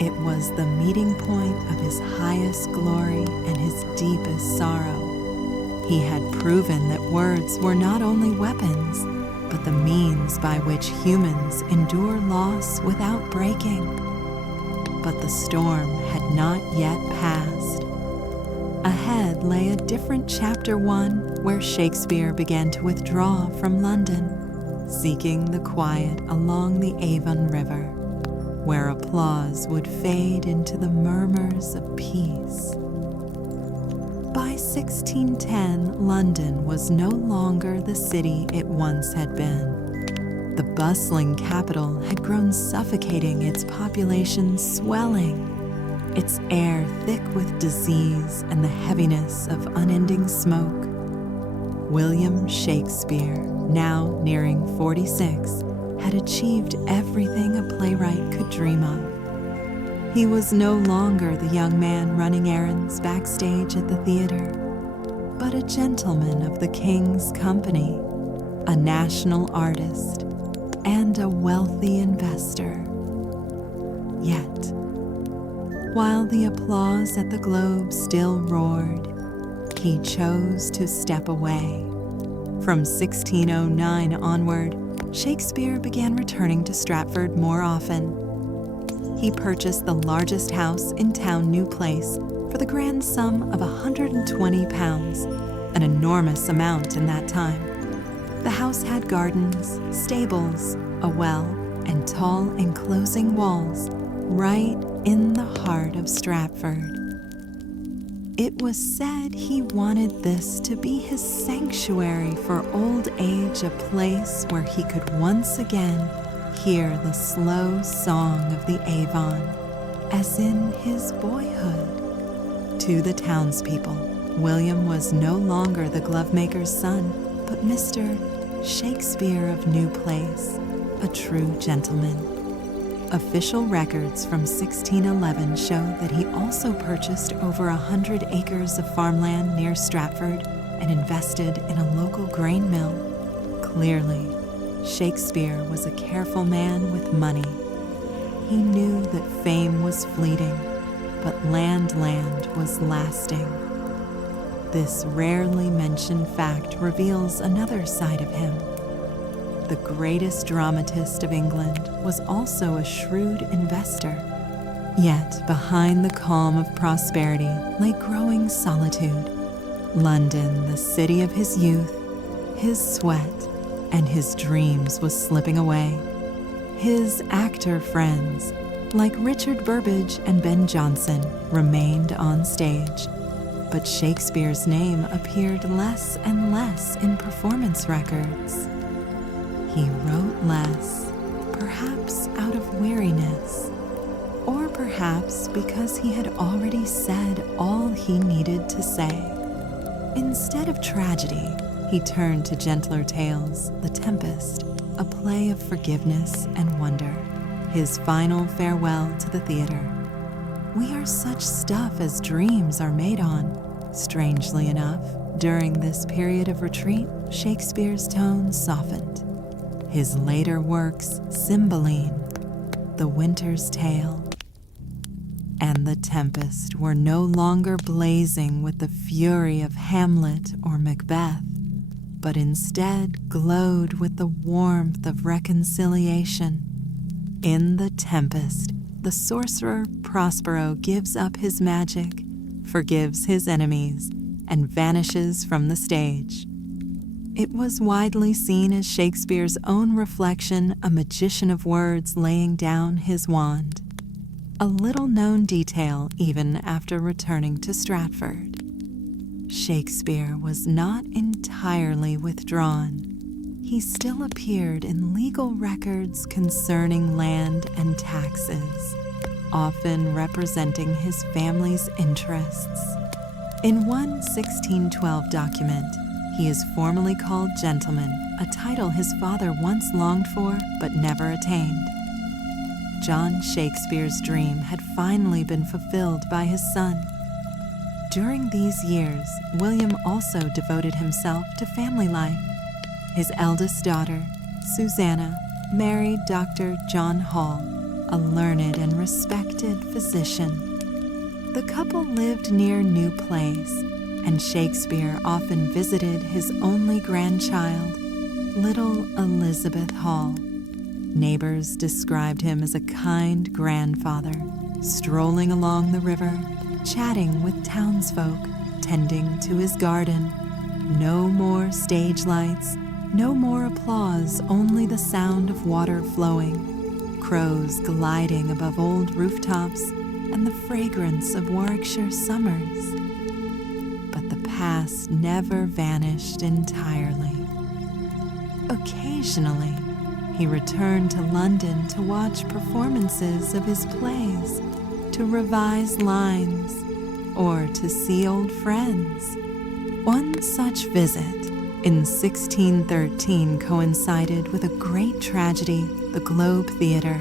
It was the meeting point of his highest glory and his deepest sorrow. He had proven that words were not only weapons, but the means by which humans endure loss without breaking. But the storm had not yet passed. Ahead lay a different chapter 1, where Shakespeare began to withdraw from London, seeking the quiet along the Avon River. where applause would fade into the murmurs of peace. By 1610, London was no longer the city it once had been. The bustling capital had grown suffocating, its population swelling, its air thick with disease and the heaviness of unending smoke. William Shakespeare, now nearing 46, had achieved everything a playwright could dream of. He was no longer the young man running errands backstage at the theater, but a gentleman of the king's company, a national artist, and a wealthy investor. Yet, while the applause at the Globe still roared, he chose to step away. From 1609 onward, Shakespeare began returning to Stratford more often. He purchased the largest house in town, New Place, for the grand sum of £120, an enormous amount in that time. The house had gardens, stables, a well, and tall enclosing walls right in the heart of Stratford. It was said he wanted this to be his sanctuary for old age, a place where he could once again hear the slow song of the Avon, as in his boyhood. To the townspeople, William was no longer the glovemaker's son, but Mr. Shakespeare of New Place, a true gentleman. Official records from 1611 show that he also purchased over 100 acres of farmland near Stratford and invested in a local grain mill. Clearly, Shakespeare was a careful man with money. He knew that fame was fleeting, but land was lasting. This rarely mentioned fact reveals another side of him. The greatest dramatist of England was also a shrewd investor. Yet behind the calm of prosperity lay growing solitude. London, the city of his youth, his sweat, and his dreams was slipping away. His actor friends, like Richard Burbage and Ben Jonson, remained on stage, but Shakespeare's name appeared less and less in performance records. He wrote less, perhaps out of weariness, or perhaps because he had already said all he needed to say. Instead of tragedy, he turned to gentler tales, The Tempest, a play of forgiveness and wonder, his final farewell to the theater. We are such stuff as dreams are made on. Strangely enough, during this period of retreat, Shakespeare's tone softened. His later works, Cymbeline, The Winter's Tale, and The Tempest, were no longer blazing with the fury of Hamlet or Macbeth, but instead glowed with the warmth of reconciliation. In The Tempest, the sorcerer Prospero gives up his magic, forgives his enemies, and vanishes from the stage. It was widely seen as Shakespeare's own reflection, a magician of words laying down his wand. A little-known detail even after returning to Stratford. Shakespeare was not entirely withdrawn. He still appeared in legal records concerning land and taxes, often representing his family's interests. In one 1612 document, he is formally called gentleman, a title his father once longed for but never attained. John Shakespeare's dream had finally been fulfilled by his son. During these years, William also devoted himself to family life. His eldest daughter, Susanna, married Dr. John Hall, a learned and respected physician. The couple lived near New Place, and Shakespeare often visited his only grandchild, little Elizabeth Hall. Neighbors described him as a kind grandfather, strolling along the river, chatting with townsfolk, tending to his garden. No more stage lights, no more applause, only the sound of water flowing, crows gliding above old rooftops, and the fragrance of Warwickshire summers. But the past never vanished entirely. Occasionally, he returned to London to watch performances of his plays, to revise lines, or to see old friends. One such visit in 1613 coincided with a great tragedy. The Globe Theatre,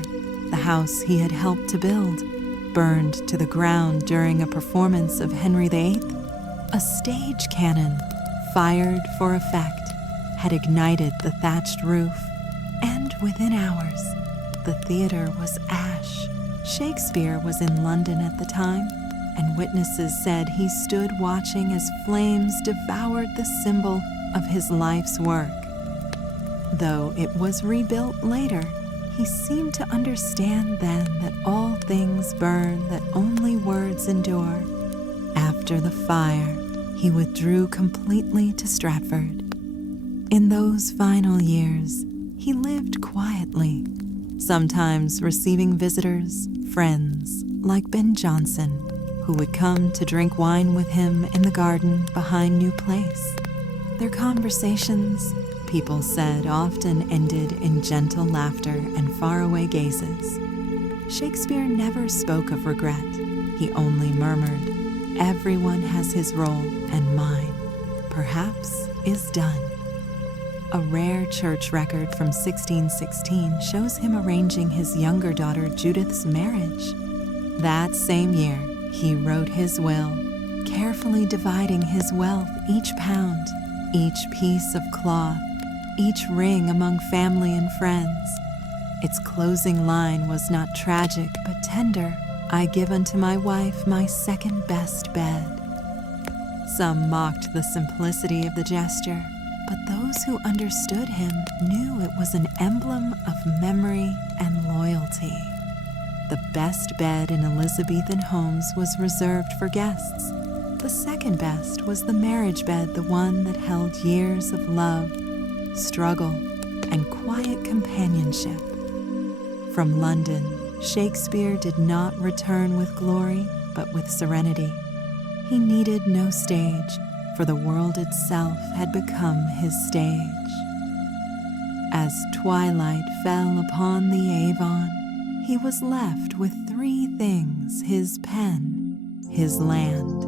the house he had helped to build, burned to the ground during a performance of Henry VIII. A stage cannon, fired for effect, had ignited the thatched roof, and within hours, the theater was ash. Shakespeare was in London at the time, and witnesses said he stood watching as flames devoured the symbol of his life's work. Though it was rebuilt later, he seemed to understand then that all things burn, that only words endure. After the fire, he withdrew completely to Stratford. In those final years, he lived quietly, sometimes receiving visitors, friends like Ben Jonson, who would come to drink wine with him in the garden behind New Place. Their conversations, people said, often ended in gentle laughter and faraway gazes. Shakespeare never spoke of regret. He only murmured, "Everyone has his role, and mine, perhaps, is done." A rare church record from 1616 shows him arranging his younger daughter Judith's marriage. That same year, he wrote his will, carefully dividing his wealth, each pound, each piece of cloth, each ring among family and friends. Its closing line was not tragic but tender. "I give unto my wife my second best bed." Some mocked the simplicity of the gesture, but those who understood him knew it was an emblem of memory and loyalty. The best bed in Elizabethan homes was reserved for guests. The second best was the marriage bed, the one that held years of love, struggle, and quiet companionship. From London, Shakespeare did not return with glory, but with serenity. He needed no stage, for the world itself had become his stage. As twilight fell upon the Avon, he was left with three things: his pen, his land,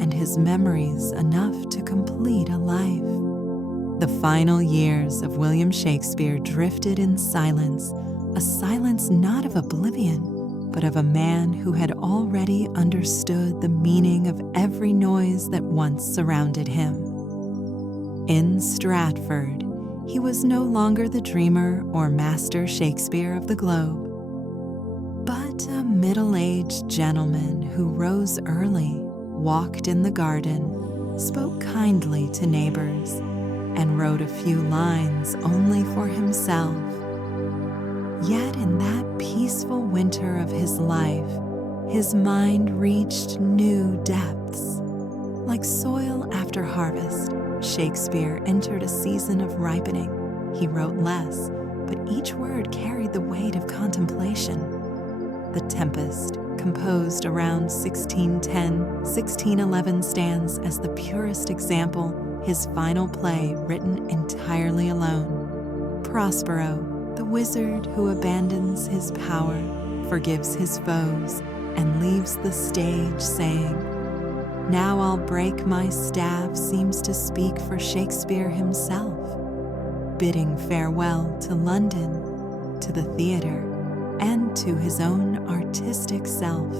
and his memories enough to complete a life. The final years of William Shakespeare drifted in silence, a silence not of oblivion, but of a man who had already understood the meaning of every noise that once surrounded him. In Stratford, he was no longer the dreamer or master Shakespeare of the Globe, but a middle-aged gentleman who rose early, walked in the garden, spoke kindly to neighbors, and wrote a few lines only for himself. Yet in that peaceful winter of his life, his mind reached new depths. Like soil after harvest, Shakespeare entered a season of ripening. He wrote less, but each word carried the weight of contemplation. The Tempest, composed around 1610-1611, stands as the purest example, his final play written entirely alone. Prospero, the wizard who abandons his power, forgives his foes, and leaves the stage saying, "Now I'll break my staff," seems to speak for Shakespeare himself, bidding farewell to London, to the theater, and to his own artistic self.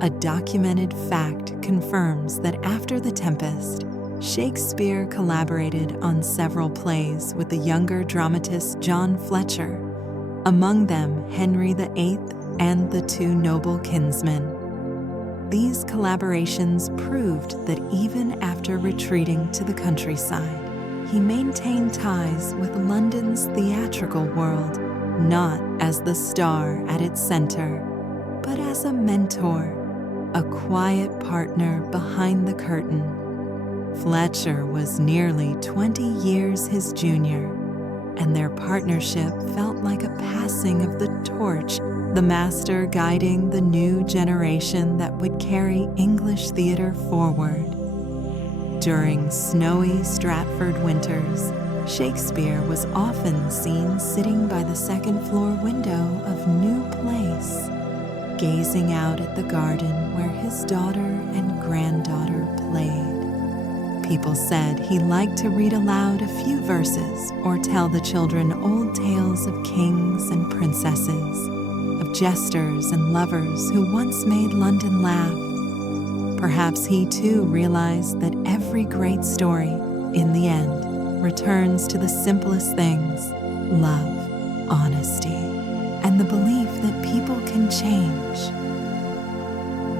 A documented fact confirms that after The Tempest, Shakespeare collaborated on several plays with the younger dramatist John Fletcher, among them Henry VIII and The Two Noble Kinsmen. These collaborations proved that even after retreating to the countryside, he maintained ties with London's theatrical world, not as the star at its center, but as a mentor, a quiet partner behind the curtain. Fletcher was nearly 20 years his junior, and their partnership felt like a passing of the torch, the master guiding the new generation that would carry English theater forward. During snowy Stratford winters, Shakespeare was often seen sitting by the second-floor window of New Place, gazing out at the garden where his daughter and granddaughter played. People said he liked to read aloud a few verses or tell the children old tales of kings and princesses, of jesters and lovers who once made London laugh. Perhaps he too realized that every great story, in the end, returns to the simplest things: love, honesty, and the belief that people can change.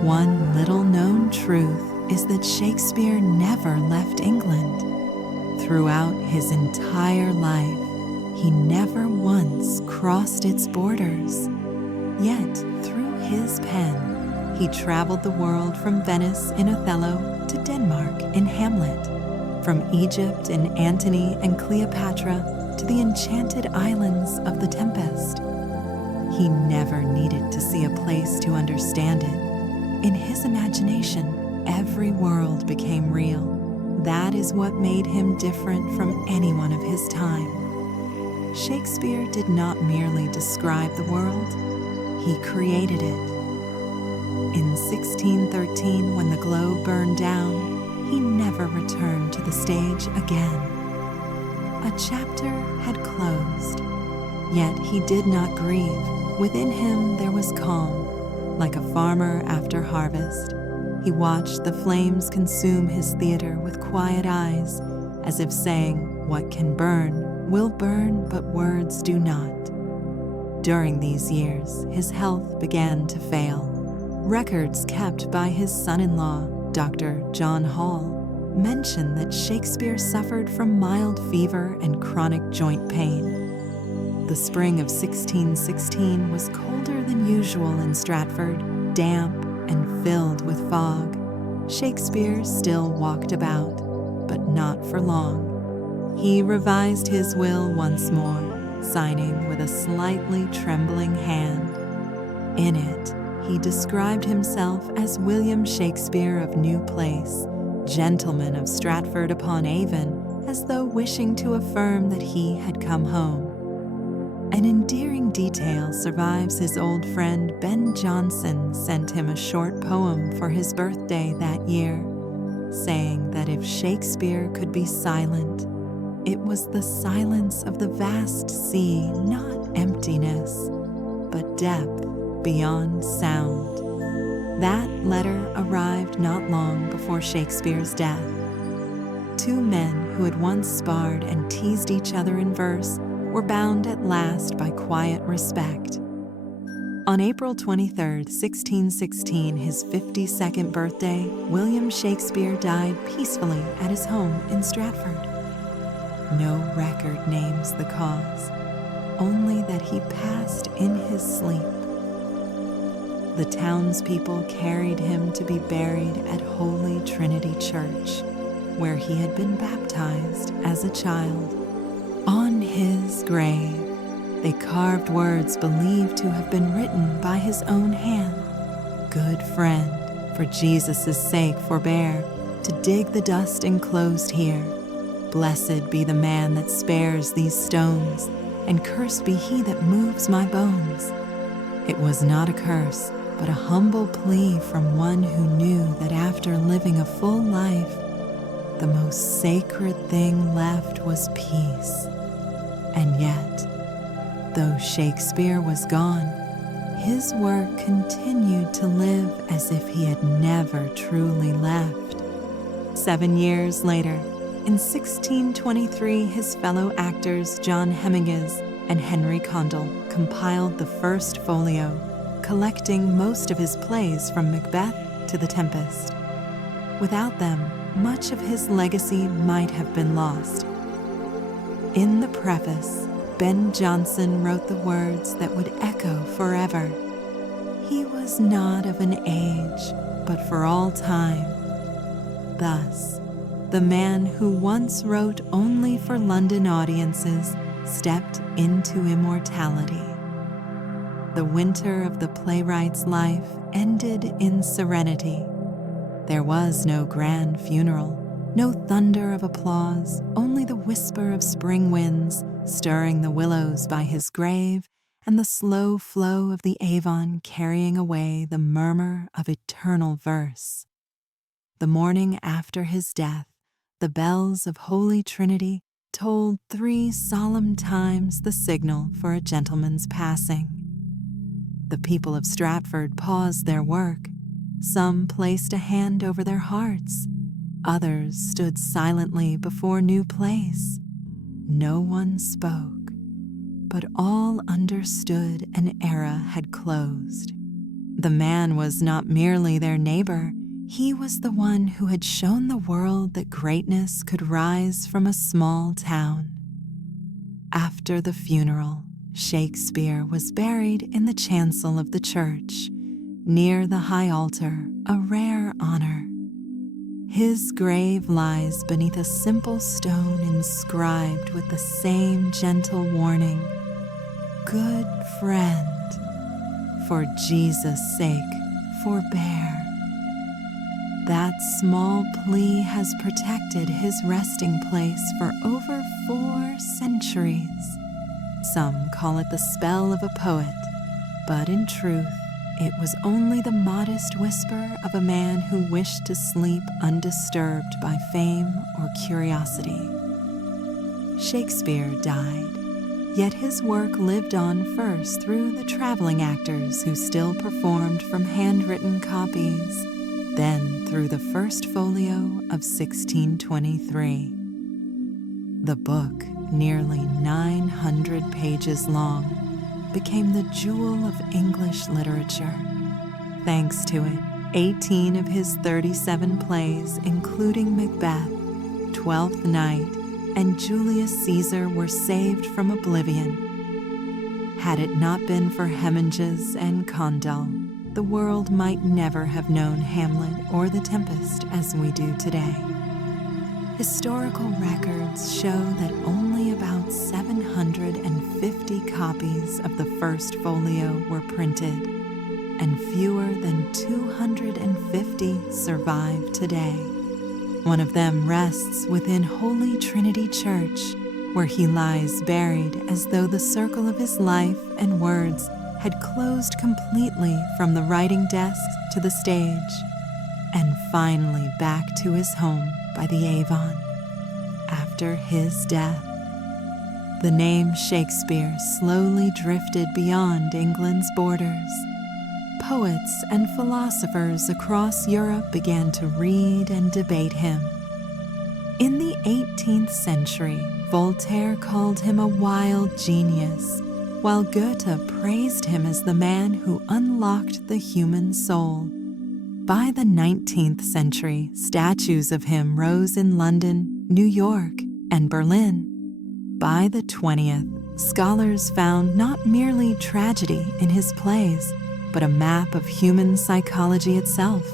One little-known truth is that Shakespeare never left England. Throughout his entire life, he never once crossed its borders. Yet, through his pen, he traveled the world from Venice in Othello to Denmark in Hamlet, from Egypt in Antony and Cleopatra to the enchanted islands of The Tempest. He never needed to see a place to understand it. In his imagination, every world became real. That is what made him different from anyone of his time. Shakespeare did not merely describe the world, he created it. In 1613, when the globe burned down, he never returned to the stage again. A chapter had closed, yet he did not grieve. Within him there was calm, like a farmer after harvest. He watched the flames consume his theater with quiet eyes, as if saying, "What can burn will burn, but words do not." During these years, his health began to fail. Records kept by his son-in-law, Dr. John Hall, mention that Shakespeare suffered from mild fever and chronic joint pain. The spring of 1616 was colder than usual in Stratford, damp and filled with fog. Shakespeare still walked about, but not for long. He revised his will once more, signing with a slightly trembling hand. In it, he described himself as William Shakespeare of New Place, gentleman of Stratford-upon-Avon, as though wishing to affirm that he had come home. An endearing detail survives. His old friend Ben Jonson sent him a short poem for his birthday that year, saying that if Shakespeare could be silent, it was the silence of the vast sea, not emptiness, but depth beyond sound. That letter arrived not long before Shakespeare's death. Two men who had once sparred and teased each other in verse were bound at last by quiet respect. On April 23, 1616, his 52nd birthday, William Shakespeare died peacefully at his home in Stratford. No record names the cause, only that he passed in his sleep. The townspeople carried him to be buried at Holy Trinity Church, where he had been baptized as a child. On his grave, they carved words believed to have been written by his own hand. "Good friend, for Jesus' sake forbear to dig the dust enclosed here. Blessed be the man that spares these stones, and cursed be he that moves my bones." It was not a curse, but a humble plea from one who knew that after living a full life, the most sacred thing left was peace. And yet, though Shakespeare was gone, his work continued to live as if he had never truly left. 7 years later, in 1623, his fellow actors John Heminges and Henry Condell compiled the first folio, collecting most of his plays from Macbeth to The Tempest. Without them, much of his legacy might have been lost. In the preface, Ben Jonson wrote the words that would echo forever. He was not of an age, but for all time. Thus, the man who once wrote only for London audiences stepped into immortality. The winter of the playwright's life ended in serenity. There was no grand funeral, no thunder of applause, only the whisper of spring winds stirring the willows by his grave and the slow flow of the Avon carrying away the murmur of eternal verse. The morning after his death, the bells of Holy Trinity tolled 3 solemn times the signal for a gentleman's passing. The people of Stratford paused their work. Some placed a hand over their hearts. Others stood silently before new place. No one spoke, but all understood an era had closed. The man was not merely their neighbor, he was the one who had shown the world that greatness could rise from a small town. After the funeral, Shakespeare was buried in the chancel of the church, near the high altar, a rare honor. His grave lies beneath a simple stone inscribed with the same gentle warning, "Good friend, for Jesus' sake, forbear." That small plea has protected his resting place for over 4 centuries. Some call it the spell of a poet, but in truth, it was only the modest whisper of a man who wished to sleep undisturbed by fame or curiosity. Shakespeare died, yet his work lived on first through the traveling actors who still performed from handwritten copies, then through the first folio of 1623. The book, nearly 900 pages long, became the jewel of English literature. Thanks to it, 18 of his 37 plays, including Macbeth, Twelfth Night, and Julius Caesar, were saved from oblivion. Had it not been for Heminges and Condell, the world might never have known Hamlet or The Tempest as we do today. Historical records show that only about 750 copies of the first folio were printed, and fewer than 250 survive today. One of them rests within Holy Trinity Church, where he lies buried as though the circle of his life and words had closed completely from the writing desk to the stage, and finally back to his home by the Avon. After his death, the name Shakespeare slowly drifted beyond England's borders. Poets and philosophers across Europe began to read and debate him. In the 18th century, Voltaire called him a wild genius, while Goethe praised him as the man who unlocked the human soul. By the 19th century, statues of him rose in London, New York, and Berlin. By the 20th, scholars found not merely tragedy in his plays, but a map of human psychology itself,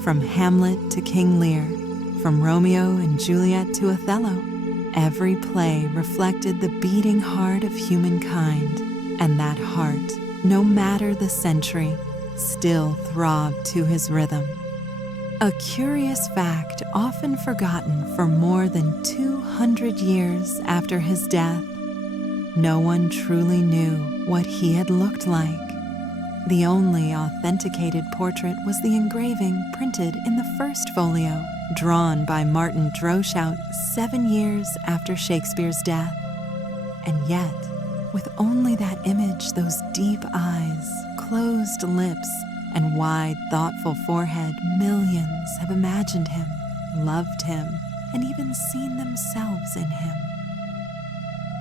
from Hamlet to King Lear, from Romeo and Juliet to Othello. Every play reflected the beating heart of humankind, and that heart, no matter the century, still throbbed to his rhythm. A curious fact often forgotten for more than 200 years after his death: no one truly knew what he had looked like. The only authenticated portrait was the engraving printed in the first folio, drawn by Martin Droeshout 7 years after Shakespeare's death. And yet, with only that image, those deep eyes, closed lips, and wide, thoughtful forehead, millions have imagined him, loved him, and even seen themselves in him.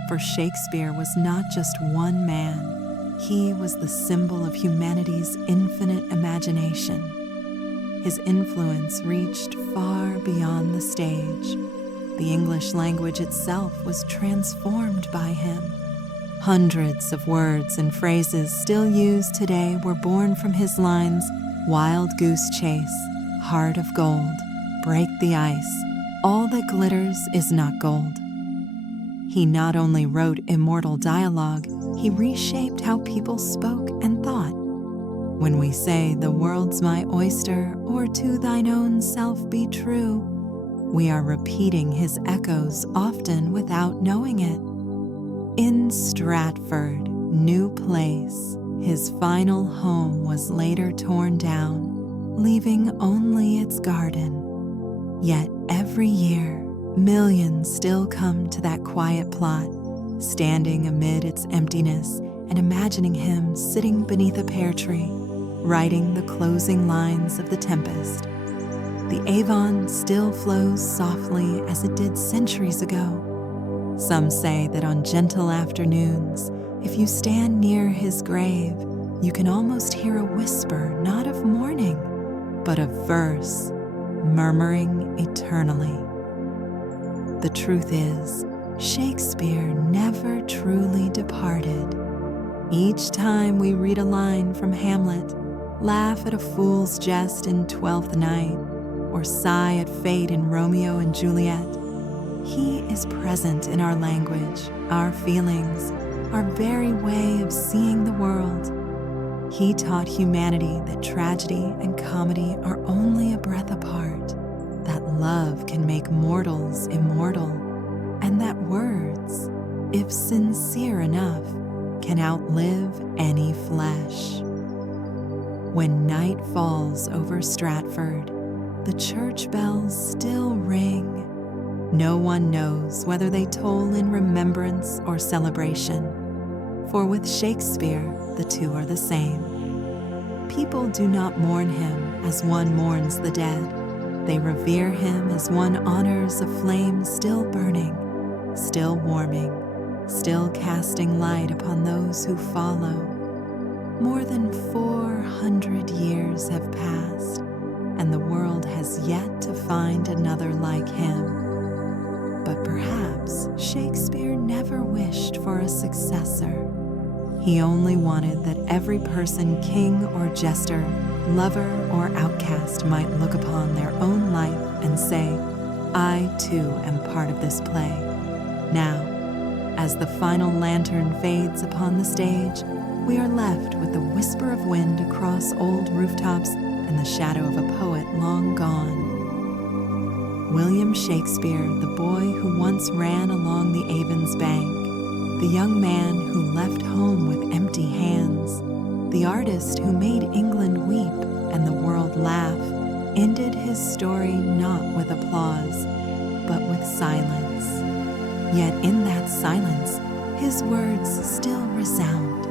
For Shakespeare was not just one man. He was the symbol of humanity's infinite imagination. His influence reached far beyond the stage. The English language itself was transformed by him. Hundreds of words and phrases still used today were born from his lines: "Wild goose chase," "Heart of gold," "Break the ice," "All that glitters is not gold." He not only wrote immortal dialogue, he reshaped how people spoke and thought. When we say, "The world's my oyster," or "To thine own self be true," we are repeating his echoes, often without knowing it. In Stratford, New Place, his final home was later torn down, leaving only its garden. Yet every year, millions still come to that quiet plot, standing amid its emptiness and imagining him sitting beneath a pear tree, writing the closing lines of The Tempest. The Avon still flows softly as it did centuries ago. Some say that on gentle afternoons, if you stand near his grave, you can almost hear a whisper, not of mourning, but of verse, murmuring eternally. The truth is, Shakespeare never truly departed. Each time we read a line from Hamlet, laugh at a fool's jest in Twelfth Night, or sigh at fate in Romeo and Juliet, he is present in our language, our feelings, our very way of seeing the world. He taught humanity that tragedy and comedy are only a breath apart, that love can make mortals immortal, and that words, if sincere enough, can outlive any flesh. When night falls over Stratford, the church bells still ring. No one knows whether they toll in remembrance or celebration, for with Shakespeare, the two are the same. People do not mourn him as one mourns the dead. They revere him as one honors a flame still burning, still warming, still casting light upon those who follow. More than 400 years have passed, and the world has yet to find another like him. But perhaps Shakespeare never wished for a successor. He only wanted that every person, king or jester, lover or outcast, might look upon their own life and say, "I too am part of this play." Now, as the final lantern fades upon the stage, we are left with the whisper of wind across old rooftops and the shadow of a poet long gone. William Shakespeare, the boy who once ran along the Avon's bank, the young man who left home with empty hands, the artist who made England weep and the world laugh, ended his story not with applause, but with silence. Yet in that silence, his words still resound.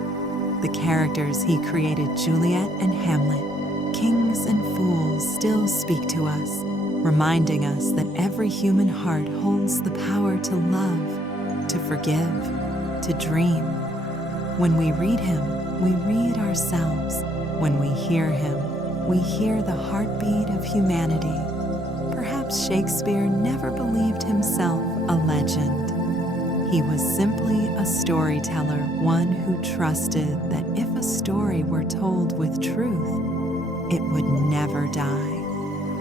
The characters he created, Juliet and Hamlet, kings and fools, still speak to us, reminding us that every human heart holds the power to love, to forgive, to dream. When we read him, we read ourselves. When we hear him, we hear the heartbeat of humanity. Perhaps Shakespeare never believed himself a legend. He was simply a storyteller, one who trusted that if a story were told with truth, it would never die.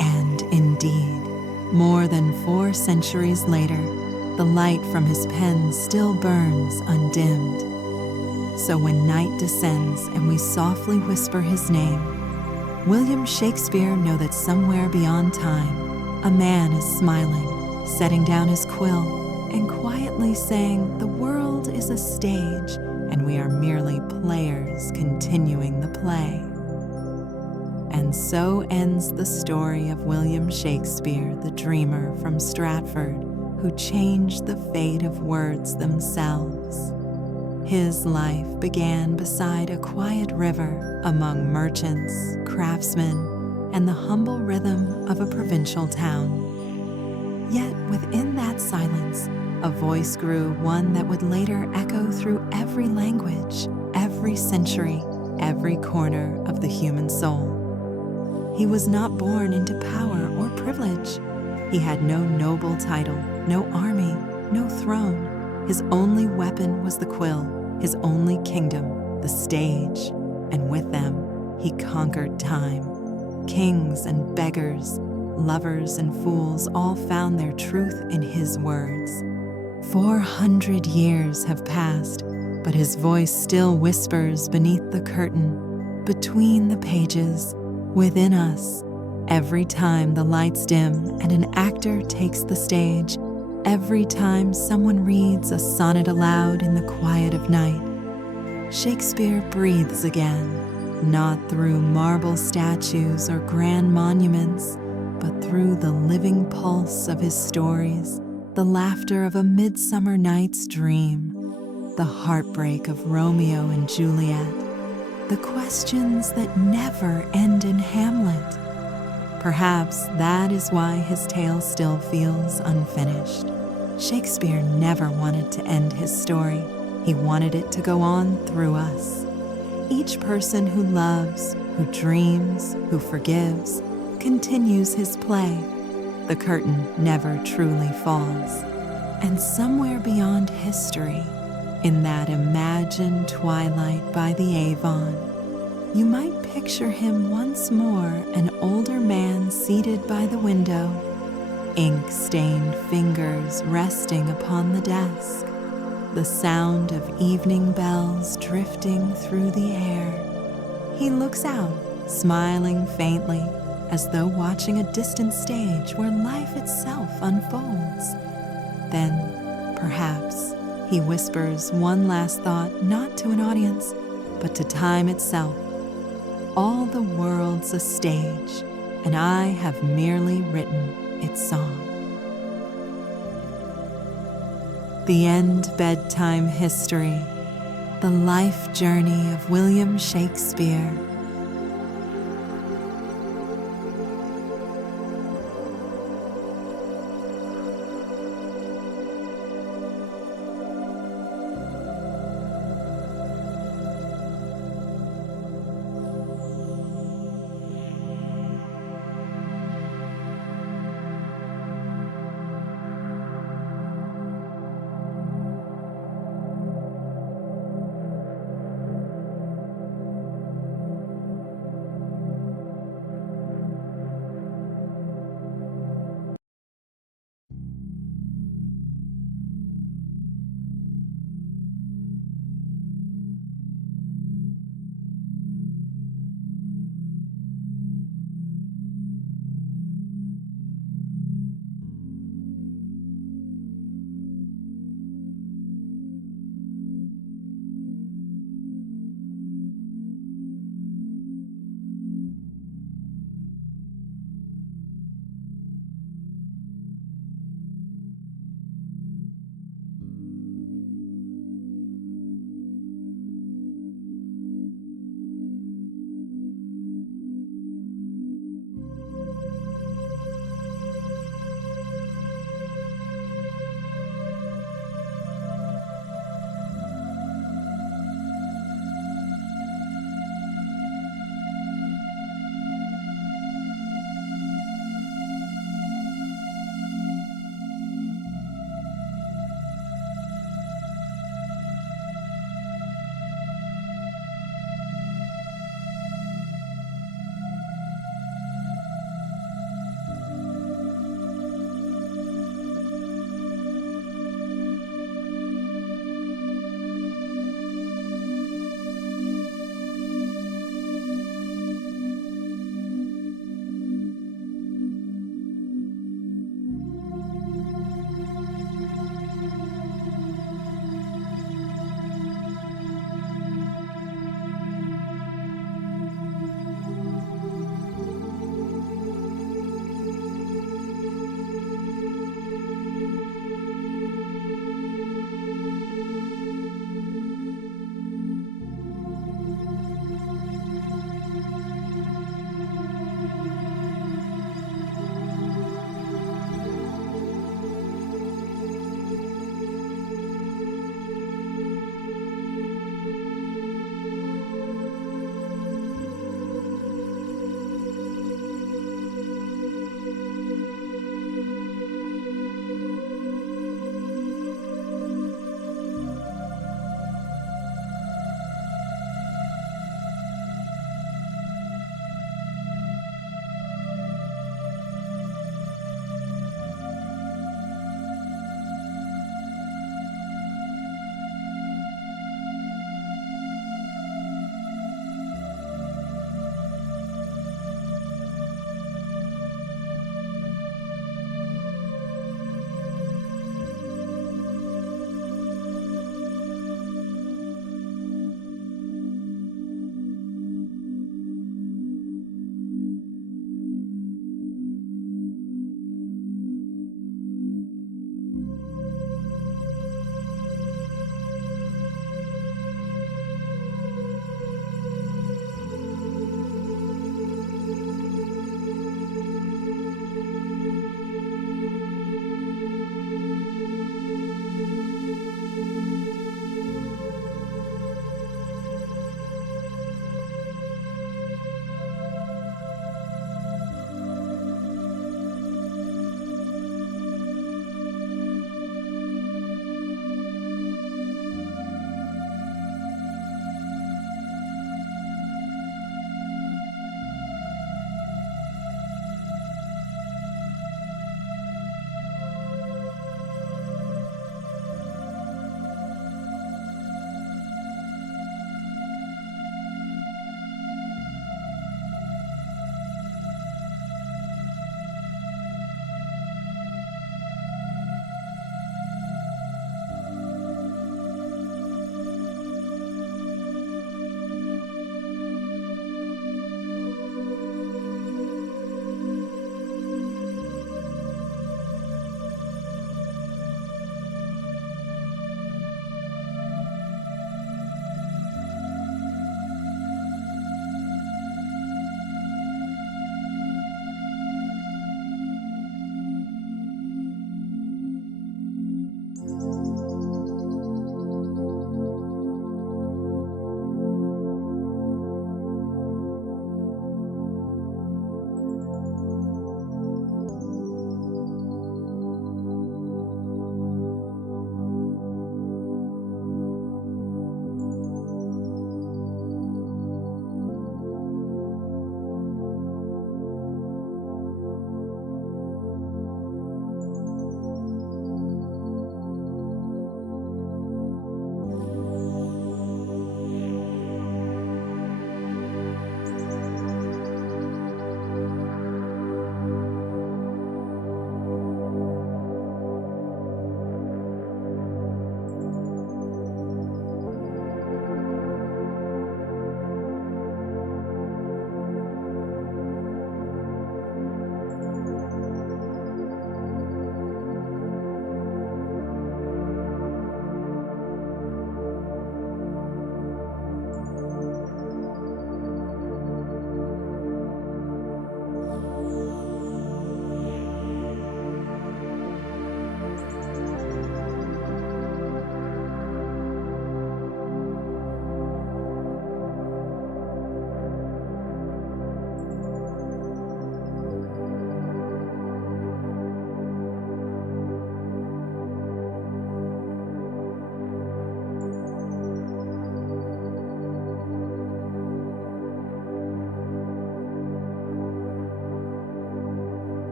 And indeed, more than 4 centuries later, the light from his pen still burns undimmed. So when night descends and we softly whisper his name, William Shakespeare know that somewhere beyond time, a man is smiling, setting down his quill, and quietly saying, "The world is a stage, and we are merely players continuing the play." And so ends the story of William Shakespeare, the dreamer from Stratford, who changed the fate of words themselves. His life began beside a quiet river, among merchants, craftsmen, and the humble rhythm of a provincial town. Yet within that silence, a voice grew, one that would later echo through every language, every century, every corner of the human soul. He was not born into power or privilege. He had no noble title, no army, no throne. His only weapon was the quill, his only kingdom, the stage, and with them, he conquered time. Kings and beggars, lovers and fools all found their truth in his words. 400 years have passed, but his voice still whispers beneath the curtain, between the pages, within us. Every time the lights dim and an actor takes the stage, every time someone reads a sonnet aloud in the quiet of night, Shakespeare breathes again, not through marble statues or grand monuments, but through the living pulse of his stories, the laughter of a midsummer night's dream, the heartbreak of Romeo and Juliet, the questions that never end in Hamlet. Perhaps that is why his tale still feels unfinished. Shakespeare never wanted to end his story. He wanted it to go on through us. Each person who loves, who dreams, who forgives, continues his play. The curtain never truly falls. And somewhere beyond history, in that imagined twilight by the Avon, you might picture him once more, an older man seated by the window, ink-stained fingers resting upon the desk, the sound of evening bells drifting through the air. He looks out, smiling faintly, as though watching a distant stage where life itself unfolds. Then, perhaps, he whispers one last thought, not to an audience, but to time itself. All the world's a stage, and I have merely written its song. The End Bedtime History, the life journey of William Shakespeare.